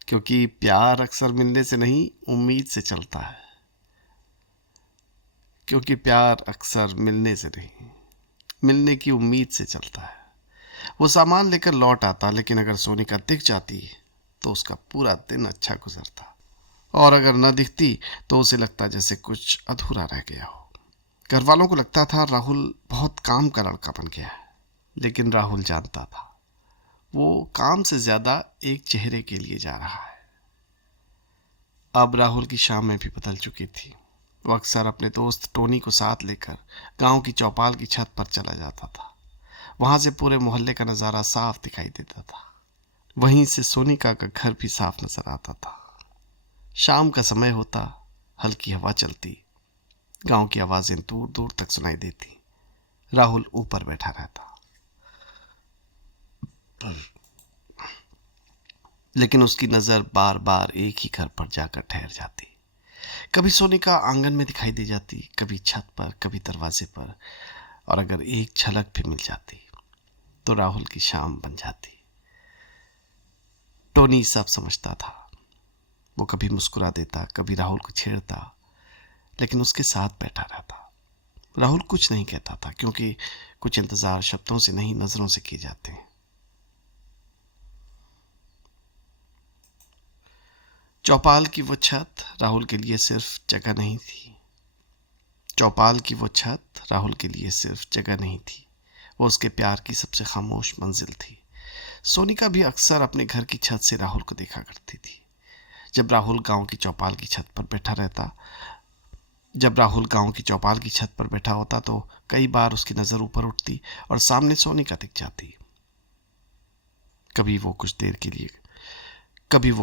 क्योंकि प्यार अक्सर मिलने से नहीं, उम्मीद से चलता है। क्योंकि प्यार अक्सर मिलने से नहीं, मिलने की उम्मीद से चलता है। वो सामान लेकर लौट आता, लेकिन अगर सोनिका दिख जाती तो उसका पूरा दिन अच्छा गुजरता, और अगर न दिखती तो उसे लगता जैसे कुछ अधूरा रह गया हो। घर वालों को लगता था राहुल बहुत काम का लड़का बन गया है, लेकिन राहुल जानता था वो काम से ज्यादा एक चेहरे के लिए जा रहा है। अब राहुल की शामें भी बदल चुकी थी। वो अक्सर अपने दोस्त टोनी को साथ लेकर गांव की चौपाल की छत पर चला जाता था। वहां से पूरे मोहल्ले का नज़ारा साफ दिखाई देता था। वहीं से सोनिका का घर भी साफ नजर आता था। शाम का समय होता, हल्की हवा चलती, गांव की आवाजें दूर दूर तक सुनाई देती। राहुल ऊपर बैठा रहता, लेकिन उसकी नजर बार बार एक ही घर पर जाकर ठहर जाती। कभी सोनिका आंगन में दिखाई दे जाती, कभी छत पर, कभी दरवाजे पर, और अगर एक झलक भी मिल जाती तो राहुल की शाम बन जाती। टोनी सब समझता था। वो कभी मुस्कुरा देता, कभी राहुल को छेड़ता, लेकिन उसके साथ बैठा रहता। राहुल कुछ नहीं कहता था, क्योंकि कुछ इंतजार शब्दों से नहीं, नजरों से किए जाते हैं। चौपाल की वो छत राहुल के लिए सिर्फ जगह नहीं थी। चौपाल की वो छत राहुल के लिए सिर्फ जगह नहीं थी, वो उसके प्यार की सबसे खामोश मंजिल थी। सोनिका भी अक्सर अपने घर की छत से राहुल को देखा करती थी। जब राहुल गांव की चौपाल की छत पर बैठा होता तो कई बार उसकी नजर ऊपर उठती और सामने सोनिका दिख जाती। कभी वो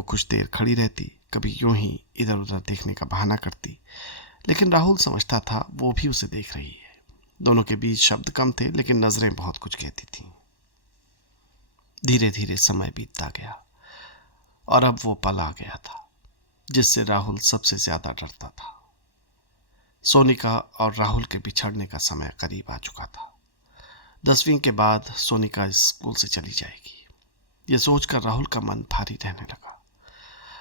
कुछ देर खड़ी रहती, कभी यूं ही इधर उधर देखने का बहाना करती, लेकिन राहुल समझता था वो भी उसे देख रही है। दोनों के बीच शब्द कम थे, लेकिन नजरें बहुत कुछ कहती थीं। धीरे धीरे समय बीतता गया और अब वो पल आ गया था जिससे राहुल सबसे ज्यादा डरता था। सोनिका और राहुल के बिछड़ने का समय करीब आ चुका था। 10वीं के बाद सोनिका स्कूल से चली जाएगी। यह सोचकर राहुल का मन भारी रहने लगा।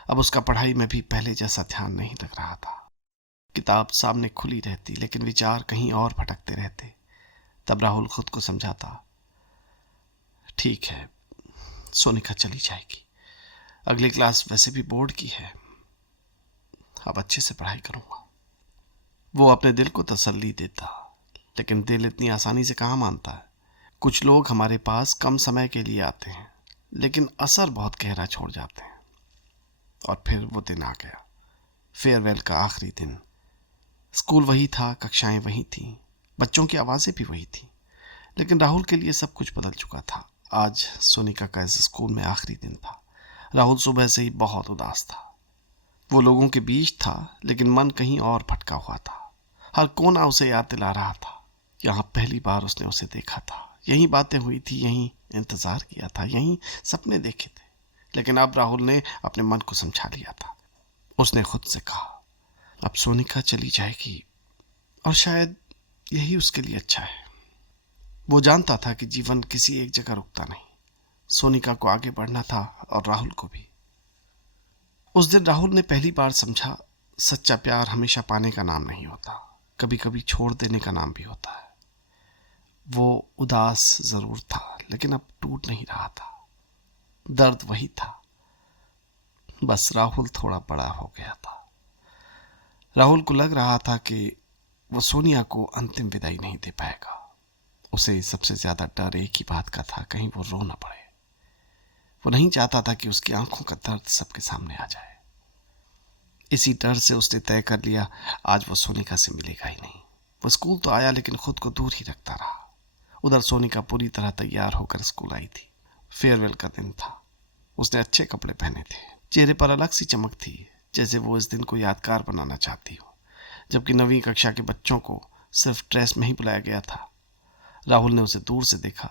अब उसका पढ़ाई में भी पहले जैसा ध्यान नहीं लग रहा था। किताब सामने खुली रहती, लेकिन विचार कहीं और भटकते रहते। तब राहुल खुद को समझाता, ठीक है, सोनिका चली जाएगी, अगली क्लास वैसे भी बोर्ड की है, अब अच्छे से पढ़ाई करूंगा। वो अपने दिल को तसल्ली देता, लेकिन दिल इतनी आसानी से कहाँ मानता है। कुछ लोग हमारे पास कम समय के लिए आते हैं, लेकिन असर बहुत गहरा छोड़ जाते हैं। और फिर वो दिन आ गया, फेयरवेल का आखिरी दिन। स्कूल वही था, कक्षाएं वही थीं, बच्चों की आवाजें भी वही थीं, लेकिन राहुल के लिए सब कुछ बदल चुका था। आज सोनिका का इस स्कूल में आखिरी दिन था। राहुल सुबह से ही बहुत उदास था। वो लोगों के बीच था, लेकिन मन कहीं और भटका हुआ था। हर कोना उसे याद दिला रहा था। यहाँ पहली बार उसने उसे देखा था, यही बातें हुई थी, यही इंतजार किया था, यही सपने देखे थे। लेकिन अब राहुल ने अपने मन को समझा लिया था। उसने खुद से कहा, अब सोनिका चली जाएगी और शायद यही उसके लिए अच्छा है। वो जानता था कि जीवन किसी एक जगह रुकता नहीं। सोनिका को आगे बढ़ना था और राहुल को भी। उस दिन राहुल ने पहली बार समझा, सच्चा प्यार हमेशा पाने का नाम नहीं होता, कभी कभी छोड़ देने का नाम भी होता है। वो उदास जरूर था, लेकिन अब टूट नहीं रहा था। दर्द वही था, बस राहुल थोड़ा बड़ा हो गया था। राहुल को लग रहा था कि वो सोनिया को अंतिम विदाई नहीं दे पाएगा। उसे सबसे ज्यादा डर एक ही बात का था, कहीं वो रो ना पड़े। वो नहीं चाहता था कि उसकी आंखों का दर्द सबके सामने आ जाए। इसी डर से उसने तय कर लिया, आज वो सोनिका से मिलेगा ही नहीं। वो स्कूल तो आया, लेकिन खुद को दूर ही रखता रहा। उधर सोनिका पूरी तरह तैयार होकर स्कूल आई थी। फेयरवेल का दिन था। उसने अच्छे कपड़े पहने थे, चेहरे पर अलग सी चमक थी, जैसे वो इस दिन को यादगार बनाना चाहती हो। जबकि 9वीं कक्षा के बच्चों को सिर्फ ड्रेस में ही बुलाया गया था। राहुल ने उसे दूर से देखा।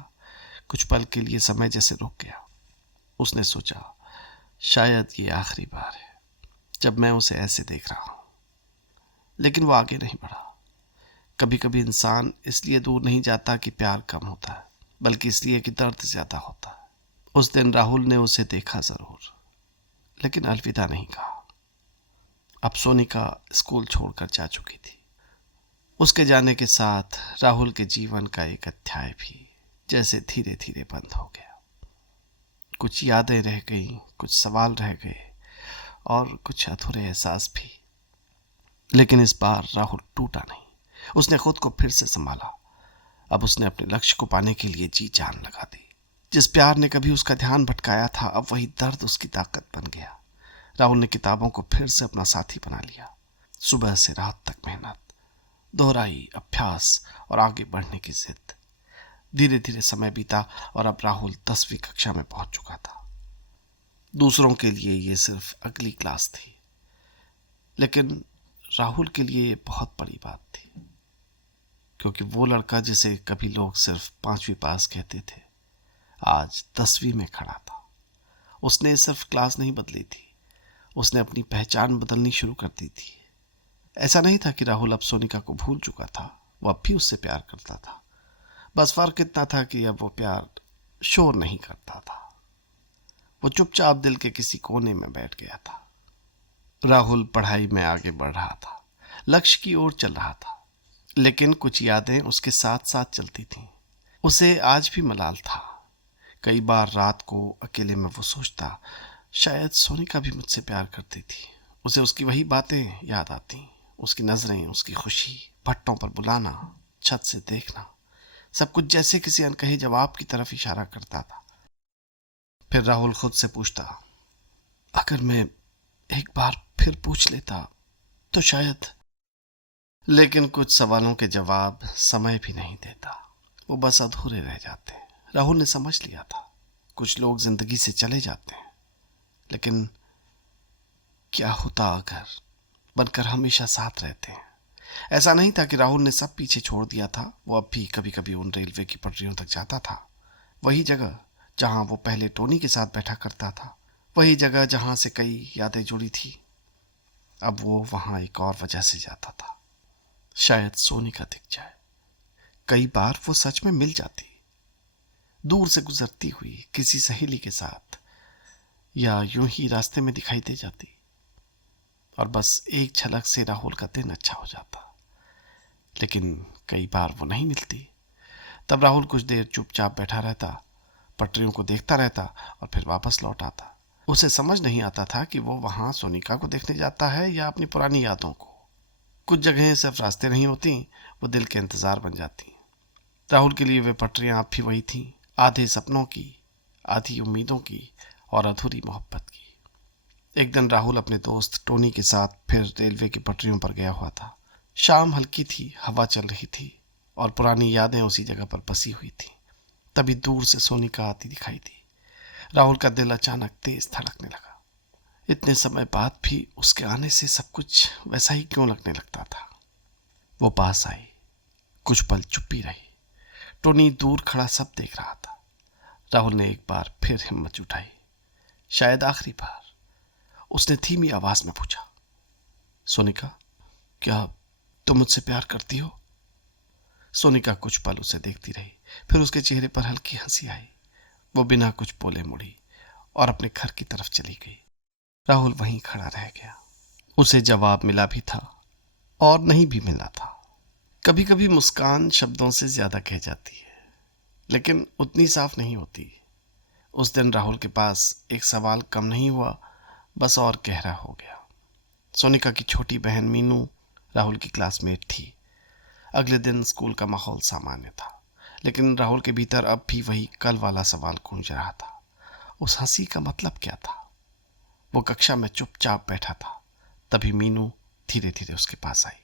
कुछ पल के लिए समय जैसे रुक गया। उसने सोचा, शायद ये आखिरी बार है जब मैं उसे ऐसे देख रहा हूं। लेकिन वो आगे नहीं बढ़ा। कभी कभी इंसान इसलिए दूर नहीं जाता कि प्यार कम होता है, बल्कि इसलिए कि दर्द ज्यादा होता है। उस दिन राहुल ने उसे देखा जरूर, लेकिन अलविदा नहीं कहा। अब सोनिका स्कूल छोड़कर जा चुकी थी। उसके जाने के साथ राहुल के जीवन का एक अध्याय भी जैसे धीरे धीरे बंद हो गया। कुछ यादें रह गईं, कुछ सवाल रह गए और कुछ अधूरे एहसास भी। लेकिन इस बार राहुल टूटा नहीं। उसने खुद को फिर से संभाला। अब उसने अपने लक्ष्य को पाने के लिए जी जान लगा दी। जिस प्यार ने कभी उसका ध्यान भटकाया था, अब वही दर्द उसकी ताकत बन गया। राहुल ने किताबों को फिर से अपना साथी बना लिया। सुबह से रात तक मेहनत, दोहराई, अभ्यास और आगे बढ़ने की जिद। धीरे धीरे समय बीता और अब राहुल 10वीं कक्षा में पहुंच चुका था। दूसरों के लिए ये सिर्फ अगली क्लास थी, लेकिन राहुल के लिए ये बहुत बड़ी बात थी, क्योंकि वो लड़का जिसे कभी लोग सिर्फ 5वीं पास कहते थे, आज 10वीं में खड़ा था। उसने सिर्फ क्लास नहीं बदली थी, उसने अपनी पहचान बदलनी शुरू कर दी थी। ऐसा नहीं था कि राहुल अब सोनिका को भूल चुका था, वो अब भी उससे प्यार करता था। बस फर्क इतना था कि अब वो प्यार शोर नहीं करता था। वो चुपचाप दिल के किसी कोने में बैठ गया था। राहुल पढ़ाई में आगे बढ़ रहा था, लक्ष्य की ओर चल रहा था, लेकिन कुछ यादें उसके साथ साथ चलती थीं। उसे आज भी मलाल था। कई बार रात को अकेले में वो सोचता, शायद सोनिका भी मुझसे प्यार करती थी। उसे उसकी वही बातें याद आती, उसकी नजरें, उसकी खुशी, भट्टों पर बुलाना, छत से देखना, सब कुछ जैसे किसी अनकहे जवाब की तरफ इशारा करता था। फिर राहुल खुद से पूछता, अगर मैं एक बार फिर पूछ लेता तो शायद। लेकिन कुछ सवालों के जवाब समय भी नहीं देता, वो बस अधूरे रह जाते। राहुल ने समझ लिया था, कुछ लोग जिंदगी से चले जाते हैं, लेकिन क्या होता अगर बनकर हमेशा साथ रहते हैं। ऐसा नहीं था कि राहुल ने सब पीछे छोड़ दिया था। वो अब भी कभी कभी उन रेलवे की पटरियों तक जाता था, वही जगह जहां वो पहले टोनी के साथ बैठा करता था, वही जगह जहां से कई यादें जुड़ी थी। अब वो वहां एक और वजह से जाता था, शायद सोनिका दिख जाए। कई बार वो सच में मिल जाती, दूर से गुजरती हुई किसी सहेली के साथ, या यूं ही रास्ते में दिखाई दे जाती, और बस एक झलक से राहुल का दिन अच्छा हो जाता। लेकिन कई बार वो नहीं मिलती। तब राहुल कुछ देर चुपचाप बैठा रहता, पटरियों को देखता रहता और फिर वापस लौट आता। उसे समझ नहीं आता था कि वो वहां सोनिका को देखने जाता है या अपनी पुरानी यादों को। कुछ जगहें सिर्फ रास्ते नहीं होती, वो दिल के इंतजार बन जाती। राहुल के लिए वे पटरियां अब भी वही थीं, आधे सपनों की, आधी उम्मीदों की और अधूरी मोहब्बत की। एक दिन राहुल अपने दोस्त टोनी के साथ फिर रेलवे की पटरियों पर गया हुआ था। शाम हल्की थी, हवा चल रही थी और पुरानी यादें उसी जगह पर बसी हुई थी। तभी दूर से सोनिका आती दिखाई दी। राहुल का दिल अचानक तेज धड़कने लगा। इतने समय बाद भी उसके आने से सब कुछ वैसा ही क्यों लगने लगता था। वो पास आई, कुछ पल चुप्पी रही। टोनी दूर खड़ा सब देख रहा था। राहुल ने एक बार फिर हिम्मत जुटाई, शायद आखिरी बार। उसने धीमी आवाज में पूछा, सोनिका, क्या तुम मुझसे प्यार करती हो? सोनिका कुछ पल उसे देखती रही, फिर उसके चेहरे पर हल्की हंसी आई। वो बिना कुछ बोले मुड़ी और अपने घर की तरफ चली गई। राहुल वहीं खड़ा रह गया। उसे जवाब मिला भी था और नहीं भी मिला था। कभी कभी मुस्कान शब्दों से ज्यादा कह जाती है, लेकिन उतनी साफ नहीं होती। उस दिन राहुल के पास एक सवाल कम नहीं हुआ, बस और गहरा हो गया। सोनिका की छोटी बहन मीनू राहुल की क्लासमेट थी। अगले दिन स्कूल का माहौल सामान्य था, लेकिन राहुल के भीतर अब भी वही कल वाला सवाल गूंज रहा था। उस हंसी का मतलब क्या था? वो कक्षा में चुपचाप बैठा था, तभी मीनू धीरे धीरे उसके पास आई।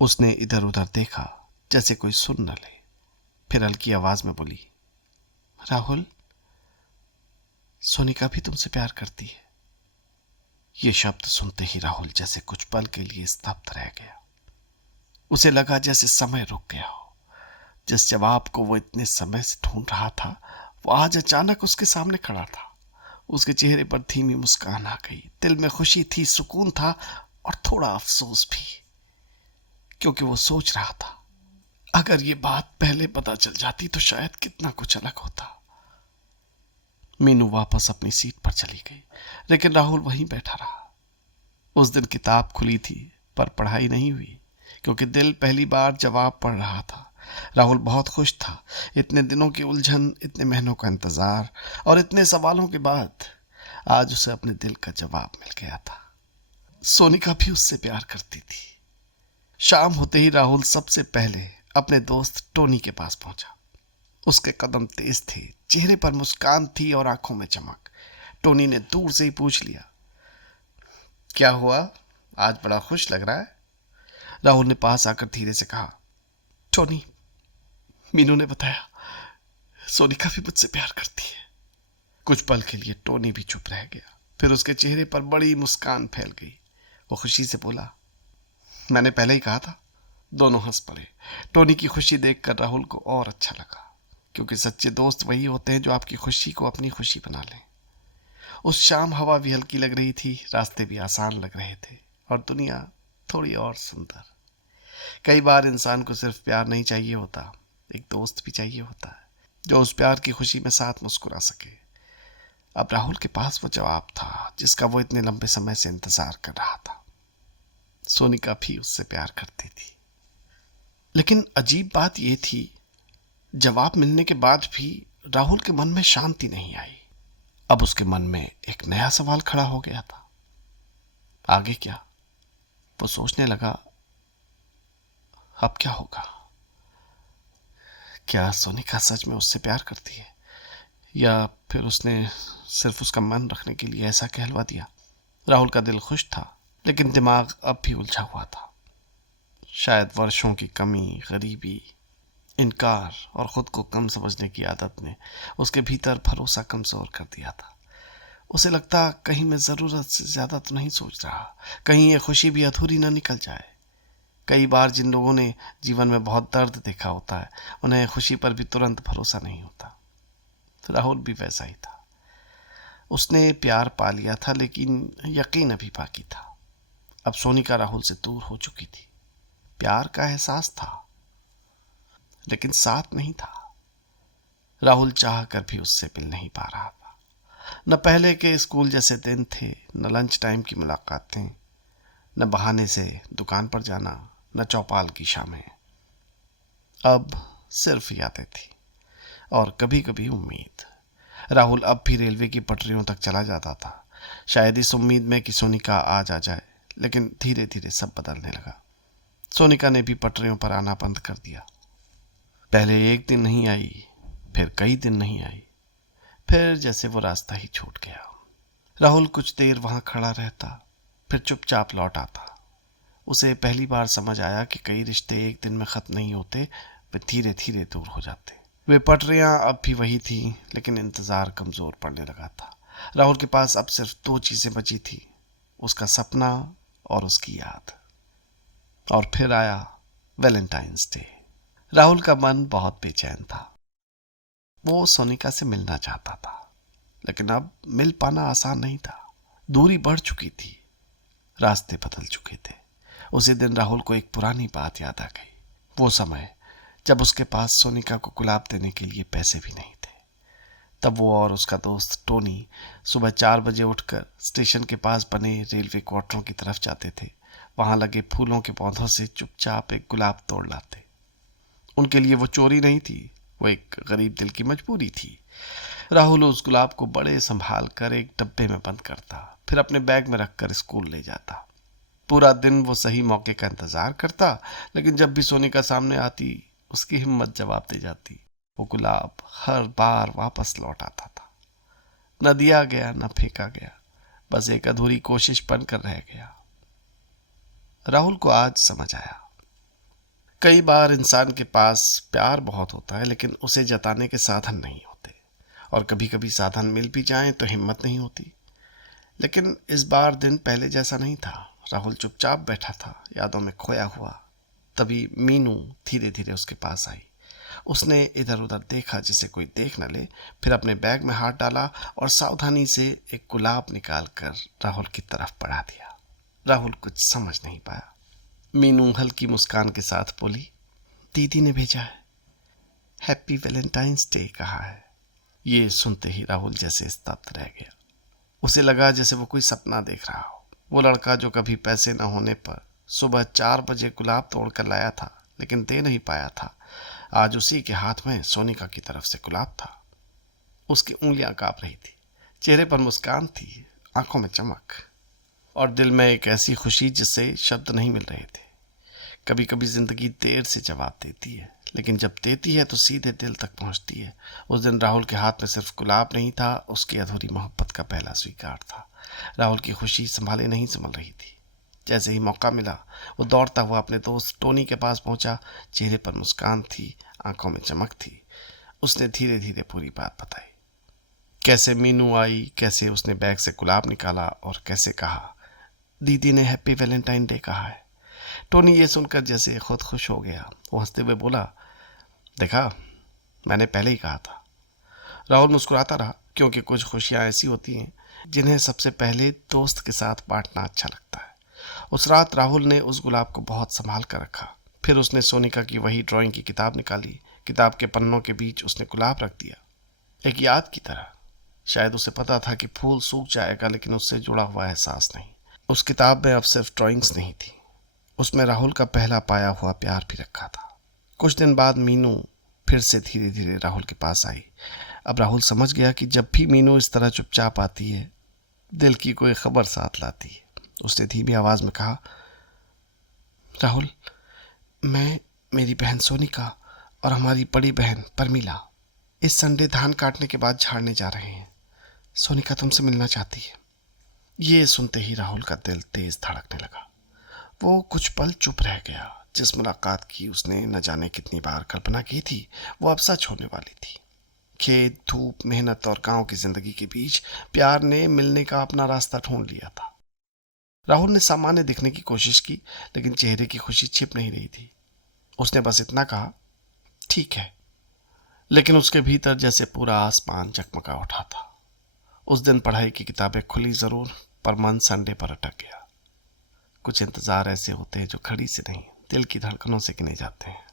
उसने इधर उधर देखा, जैसे कोई सुन न ले। फिर हल्की आवाज में बोली, राहुल, सोनिका भी तुमसे प्यार करती है। ये शब्द सुनते ही राहुल जैसे कुछ पल के लिए स्तब्ध रह गया। उसे लगा जैसे समय रुक गया हो। जिस जवाब को वो इतने समय से ढूंढ रहा था, वो आज अचानक उसके सामने खड़ा था। उसके चेहरे पर धीमी मुस्कान आ गई। दिल में खुशी थी, सुकून था और थोड़ा अफसोस भी, क्योंकि वो सोच रहा था, अगर ये बात पहले पता चल जाती तो शायद कितना कुछ अलग होता। मीनू वापस अपनी सीट पर चली गई, लेकिन राहुल वहीं बैठा रहा। उस दिन किताब खुली थी, पर पढ़ाई नहीं हुई, क्योंकि दिल पहली बार जवाब पढ़ रहा था। राहुल बहुत खुश था। इतने दिनों की उलझन, इतने महीनों का इंतजार और इतने सवालों के बाद आज उसे अपने दिल का जवाब मिल गया था। सोनिका भी उससे प्यार करती थी। शाम होते ही राहुल सबसे पहले अपने दोस्त टोनी के पास पहुंचा। उसके कदम तेज थे, चेहरे पर मुस्कान थी और आंखों में चमक। टोनी ने दूर से ही पूछ लिया, क्या हुआ, आज बड़ा खुश लग रहा है? राहुल ने पास आकर धीरे से कहा, टोनी, मीनू ने बताया सोनिका भी मुझसे प्यार करती है। कुछ पल के लिए टोनी भी चुप रह गया, फिर उसके चेहरे पर बड़ी मुस्कान फैल गई। वो खुशी से बोला, मैंने पहले ही कहा था। दोनों हंस पड़े। टोनी की खुशी देखकर राहुल को और अच्छा लगा, क्योंकि सच्चे दोस्त वही होते हैं जो आपकी खुशी को अपनी खुशी बना लें। उस शाम हवा भी हल्की लग रही थी, रास्ते भी आसान लग रहे थे और दुनिया थोड़ी और सुंदर। कई बार इंसान को सिर्फ प्यार नहीं चाहिए होता, एक दोस्त भी चाहिए होता है जो उस प्यार की खुशी में साथ मुस्कुरा सके। अब राहुल के पास वो जवाब था जिसका वो इतने लंबे समय से इंतजार कर रहा था। सोनिका भी उससे प्यार करती थी। लेकिन अजीब बात यह थी, जवाब मिलने के बाद भी राहुल के मन में शांति नहीं आई। अब उसके मन में एक नया सवाल खड़ा हो गया था। आगे क्या? वो सोचने लगा, अब क्या होगा? क्या सोनिका सच में उससे प्यार करती है, या फिर उसने सिर्फ उसका मन रखने के लिए ऐसा कहलवा दिया? राहुल का दिल खुश था, लेकिन दिमाग अब भी उलझा हुआ था। शायद वर्षों की कमी, गरीबी, इनकार और खुद को कम समझने की आदत ने उसके भीतर भरोसा कमजोर कर दिया था। उसे लगता, कहीं मैं जरूरत से ज्यादा तो नहीं सोच रहा, कहीं ये खुशी भी अधूरी न निकल जाए। कई बार जिन लोगों ने जीवन में बहुत दर्द देखा होता है, उन्हें खुशी पर भी तुरंत भरोसा नहीं होता। तो राहुल भी वैसा ही था। उसने प्यार पा लिया था, लेकिन यकीन अभी बाकी था। अब सोनिका राहुल से दूर हो चुकी थी। प्यार का एहसास था, लेकिन साथ नहीं था। राहुल चाह कर भी उससे मिल नहीं पा रहा था। न पहले के स्कूल जैसे दिन थे, न लंच टाइम की मुलाकातें, न बहाने से दुकान पर जाना, न चौपाल की शामें। अब सिर्फ यादें थी और कभी कभी उम्मीद। राहुल अब भी रेलवे की पटरियों तक चला जाता था, शायद इस उम्मीद में कि सोनिका आज आ जाए। लेकिन धीरे धीरे सब बदलने लगा। सोनिका ने भी पटरियों पर आना बंद कर दिया। पहले एक दिन नहीं आई, फिर कई दिन नहीं आई, फिर जैसे वो रास्ता ही छूट गया। राहुल कुछ देर वहां खड़ा रहता, फिर चुपचाप लौट आता। उसे पहली बार समझ आया कि कई रिश्ते एक दिन में खत्म नहीं होते, वे धीरे धीरे दूर हो जाते। वे पटरियां अब भी वही थी, लेकिन इंतजार कमजोर पड़ने लगा था। राहुल के पास अब सिर्फ दो चीजें बची थी, उसका सपना और उसकी याद। और फिर आया वैलेंटाइंस डे। राहुल का मन बहुत बेचैन था। वो सोनिका से मिलना चाहता था, लेकिन अब मिल पाना आसान नहीं था। दूरी बढ़ चुकी थी, रास्ते बदल चुके थे। उसी दिन राहुल को एक पुरानी बात याद आ गई। वो समय जब उसके पास सोनिका को गुलाब देने के लिए पैसे भी नहीं थे। तब वो और उसका दोस्त टोनी सुबह 4 बजे उठकर स्टेशन के पास बने रेलवे क्वार्टरों की तरफ जाते थे। वहां लगे फूलों के पौधों से चुपचाप एक गुलाब तोड़ लाते। उनके लिए वो चोरी नहीं थी, वो एक गरीब दिल की मजबूरी थी। राहुल उस गुलाब को बड़े संभाल कर एक डब्बे में बंद करता, फिर अपने बैग में रखकर स्कूल ले जाता। पूरा दिन वो सही मौके का इंतजार करता, लेकिन जब भी सोनिका सामने आती, उसकी हिम्मत जवाब दे जाती। वो गुलाब हर बार वापस लौट आता था। न दिया गया, न फेंका गया, बस एक अधूरी कोशिश बनकर रह गया। राहुल को आज समझ आया, कई बार इंसान के पास प्यार बहुत होता है, लेकिन उसे जताने के साधन नहीं होते। और कभी कभी साधन मिल भी जाएं तो हिम्मत नहीं होती। लेकिन इस बार दिन पहले जैसा नहीं था। राहुल चुपचाप बैठा था, यादों में खोया हुआ। तभी मीनू धीरे धीरे उसके पास आई। उसने इधर उधर देखा जैसे कोई देख न ले, फिर अपने बैग में हाथ डाला और सावधानी से एक गुलाब निकाल कर राहुल की तरफ बढ़ा दिया। राहुल कुछ समझ नहीं पाया। मीनू हल्की मुस्कान के साथ बोली, दीदी ने भेजा है, हैप्पी वैलेंटाइंस डे कहा है। ये सुनते ही राहुल जैसे स्तब्ध रह गया। उसे लगा जैसे वो कोई सपना देख रहा हो। वो लड़का जो कभी पैसे न होने पर सुबह 4 बजे गुलाब तोड़ कर लाया था, लेकिन दे नहीं पाया था, आज उसी के हाथ में सोनिका की तरफ से गुलाब था। उसकी उंगलियां कांप रही थी, चेहरे पर मुस्कान थी, आंखों में चमक और दिल में एक ऐसी खुशी जिससे शब्द नहीं मिल रहे थे। कभी कभी जिंदगी देर से जवाब देती है, लेकिन जब देती है तो सीधे दिल तक पहुंचती है। उस दिन राहुल के हाथ में सिर्फ गुलाब नहीं था, उसकी अधूरी मोहब्बत का पहला स्वीकार था। राहुल की खुशी संभाले नहीं संभल रही थी। जैसे ही मौका मिला, वो दौड़ता हुआ अपने दोस्त टोनी के पास पहुंचा। चेहरे पर मुस्कान थी, आंखों में चमक थी। उसने धीरे धीरे पूरी बात बताई, कैसे मीनू आई, कैसे उसने बैग से गुलाब निकाला और कैसे कहा, दीदी ने हैप्पी वैलेंटाइन डे कहा है। टोनी ये सुनकर जैसे खुद खुश हो गया। वो हंसते हुए बोला, देखा, मैंने पहले ही कहा था। राहुल मुस्कुराता रहा, क्योंकि कुछ खुशियां ऐसी होती हैं जिन्हें सबसे पहले दोस्त के साथ बांटना अच्छा लगता है। उस रात राहुल ने उस गुलाब को बहुत संभाल कर रखा। फिर उसने सोनिका की वही ड्राइंग की किताब निकाली। किताब के पन्नों के बीच उसने गुलाब रख दिया, एक याद की तरह। शायद उसे पता था कि फूल सूख जाएगा, लेकिन उससे जुड़ा हुआ एहसास नहीं। उस किताब में अब सिर्फ ड्राइंग्स नहीं थी, उसमें राहुल का पहला पाया हुआ प्यार भी रखा था। कुछ दिन बाद मीनू फिर से धीरे धीरे राहुल के पास आई। अब राहुल समझ गया कि जब भी मीनू इस तरह चुपचाप आती है, दिल की कोई खबर साथ लाती है। उसने धीमी आवाज में कहा, राहुल, मैं, मेरी बहन सोनिका और हमारी बड़ी बहन परमिला इस संडे धान काटने के बाद झाड़ने जा रहे हैं। सोनिका तुमसे मिलना चाहती है। ये सुनते ही राहुल का दिल तेज धड़कने लगा। वो कुछ पल चुप रह गया। जिस मुलाकात की उसने न जाने कितनी बार कल्पना की थी, वो अब सच होने वाली थी। खेत, धूप, मेहनत और गांव की जिंदगी के बीच प्यार ने मिलने का अपना रास्ता ढूंढ लिया था। राहुल ने सामान्य दिखने की कोशिश की, लेकिन चेहरे की खुशी छिप नहीं रही थी। उसने बस इतना कहा, ठीक है, लेकिन उसके भीतर जैसे पूरा आसमान जगमगा उठा था। उस दिन पढ़ाई की किताबें खुली जरूर, पर मन संडे पर अटक गया। कुछ इंतजार ऐसे होते हैं जो घड़ी से नहीं, दिल की धड़कनों से गिने जाते हैं।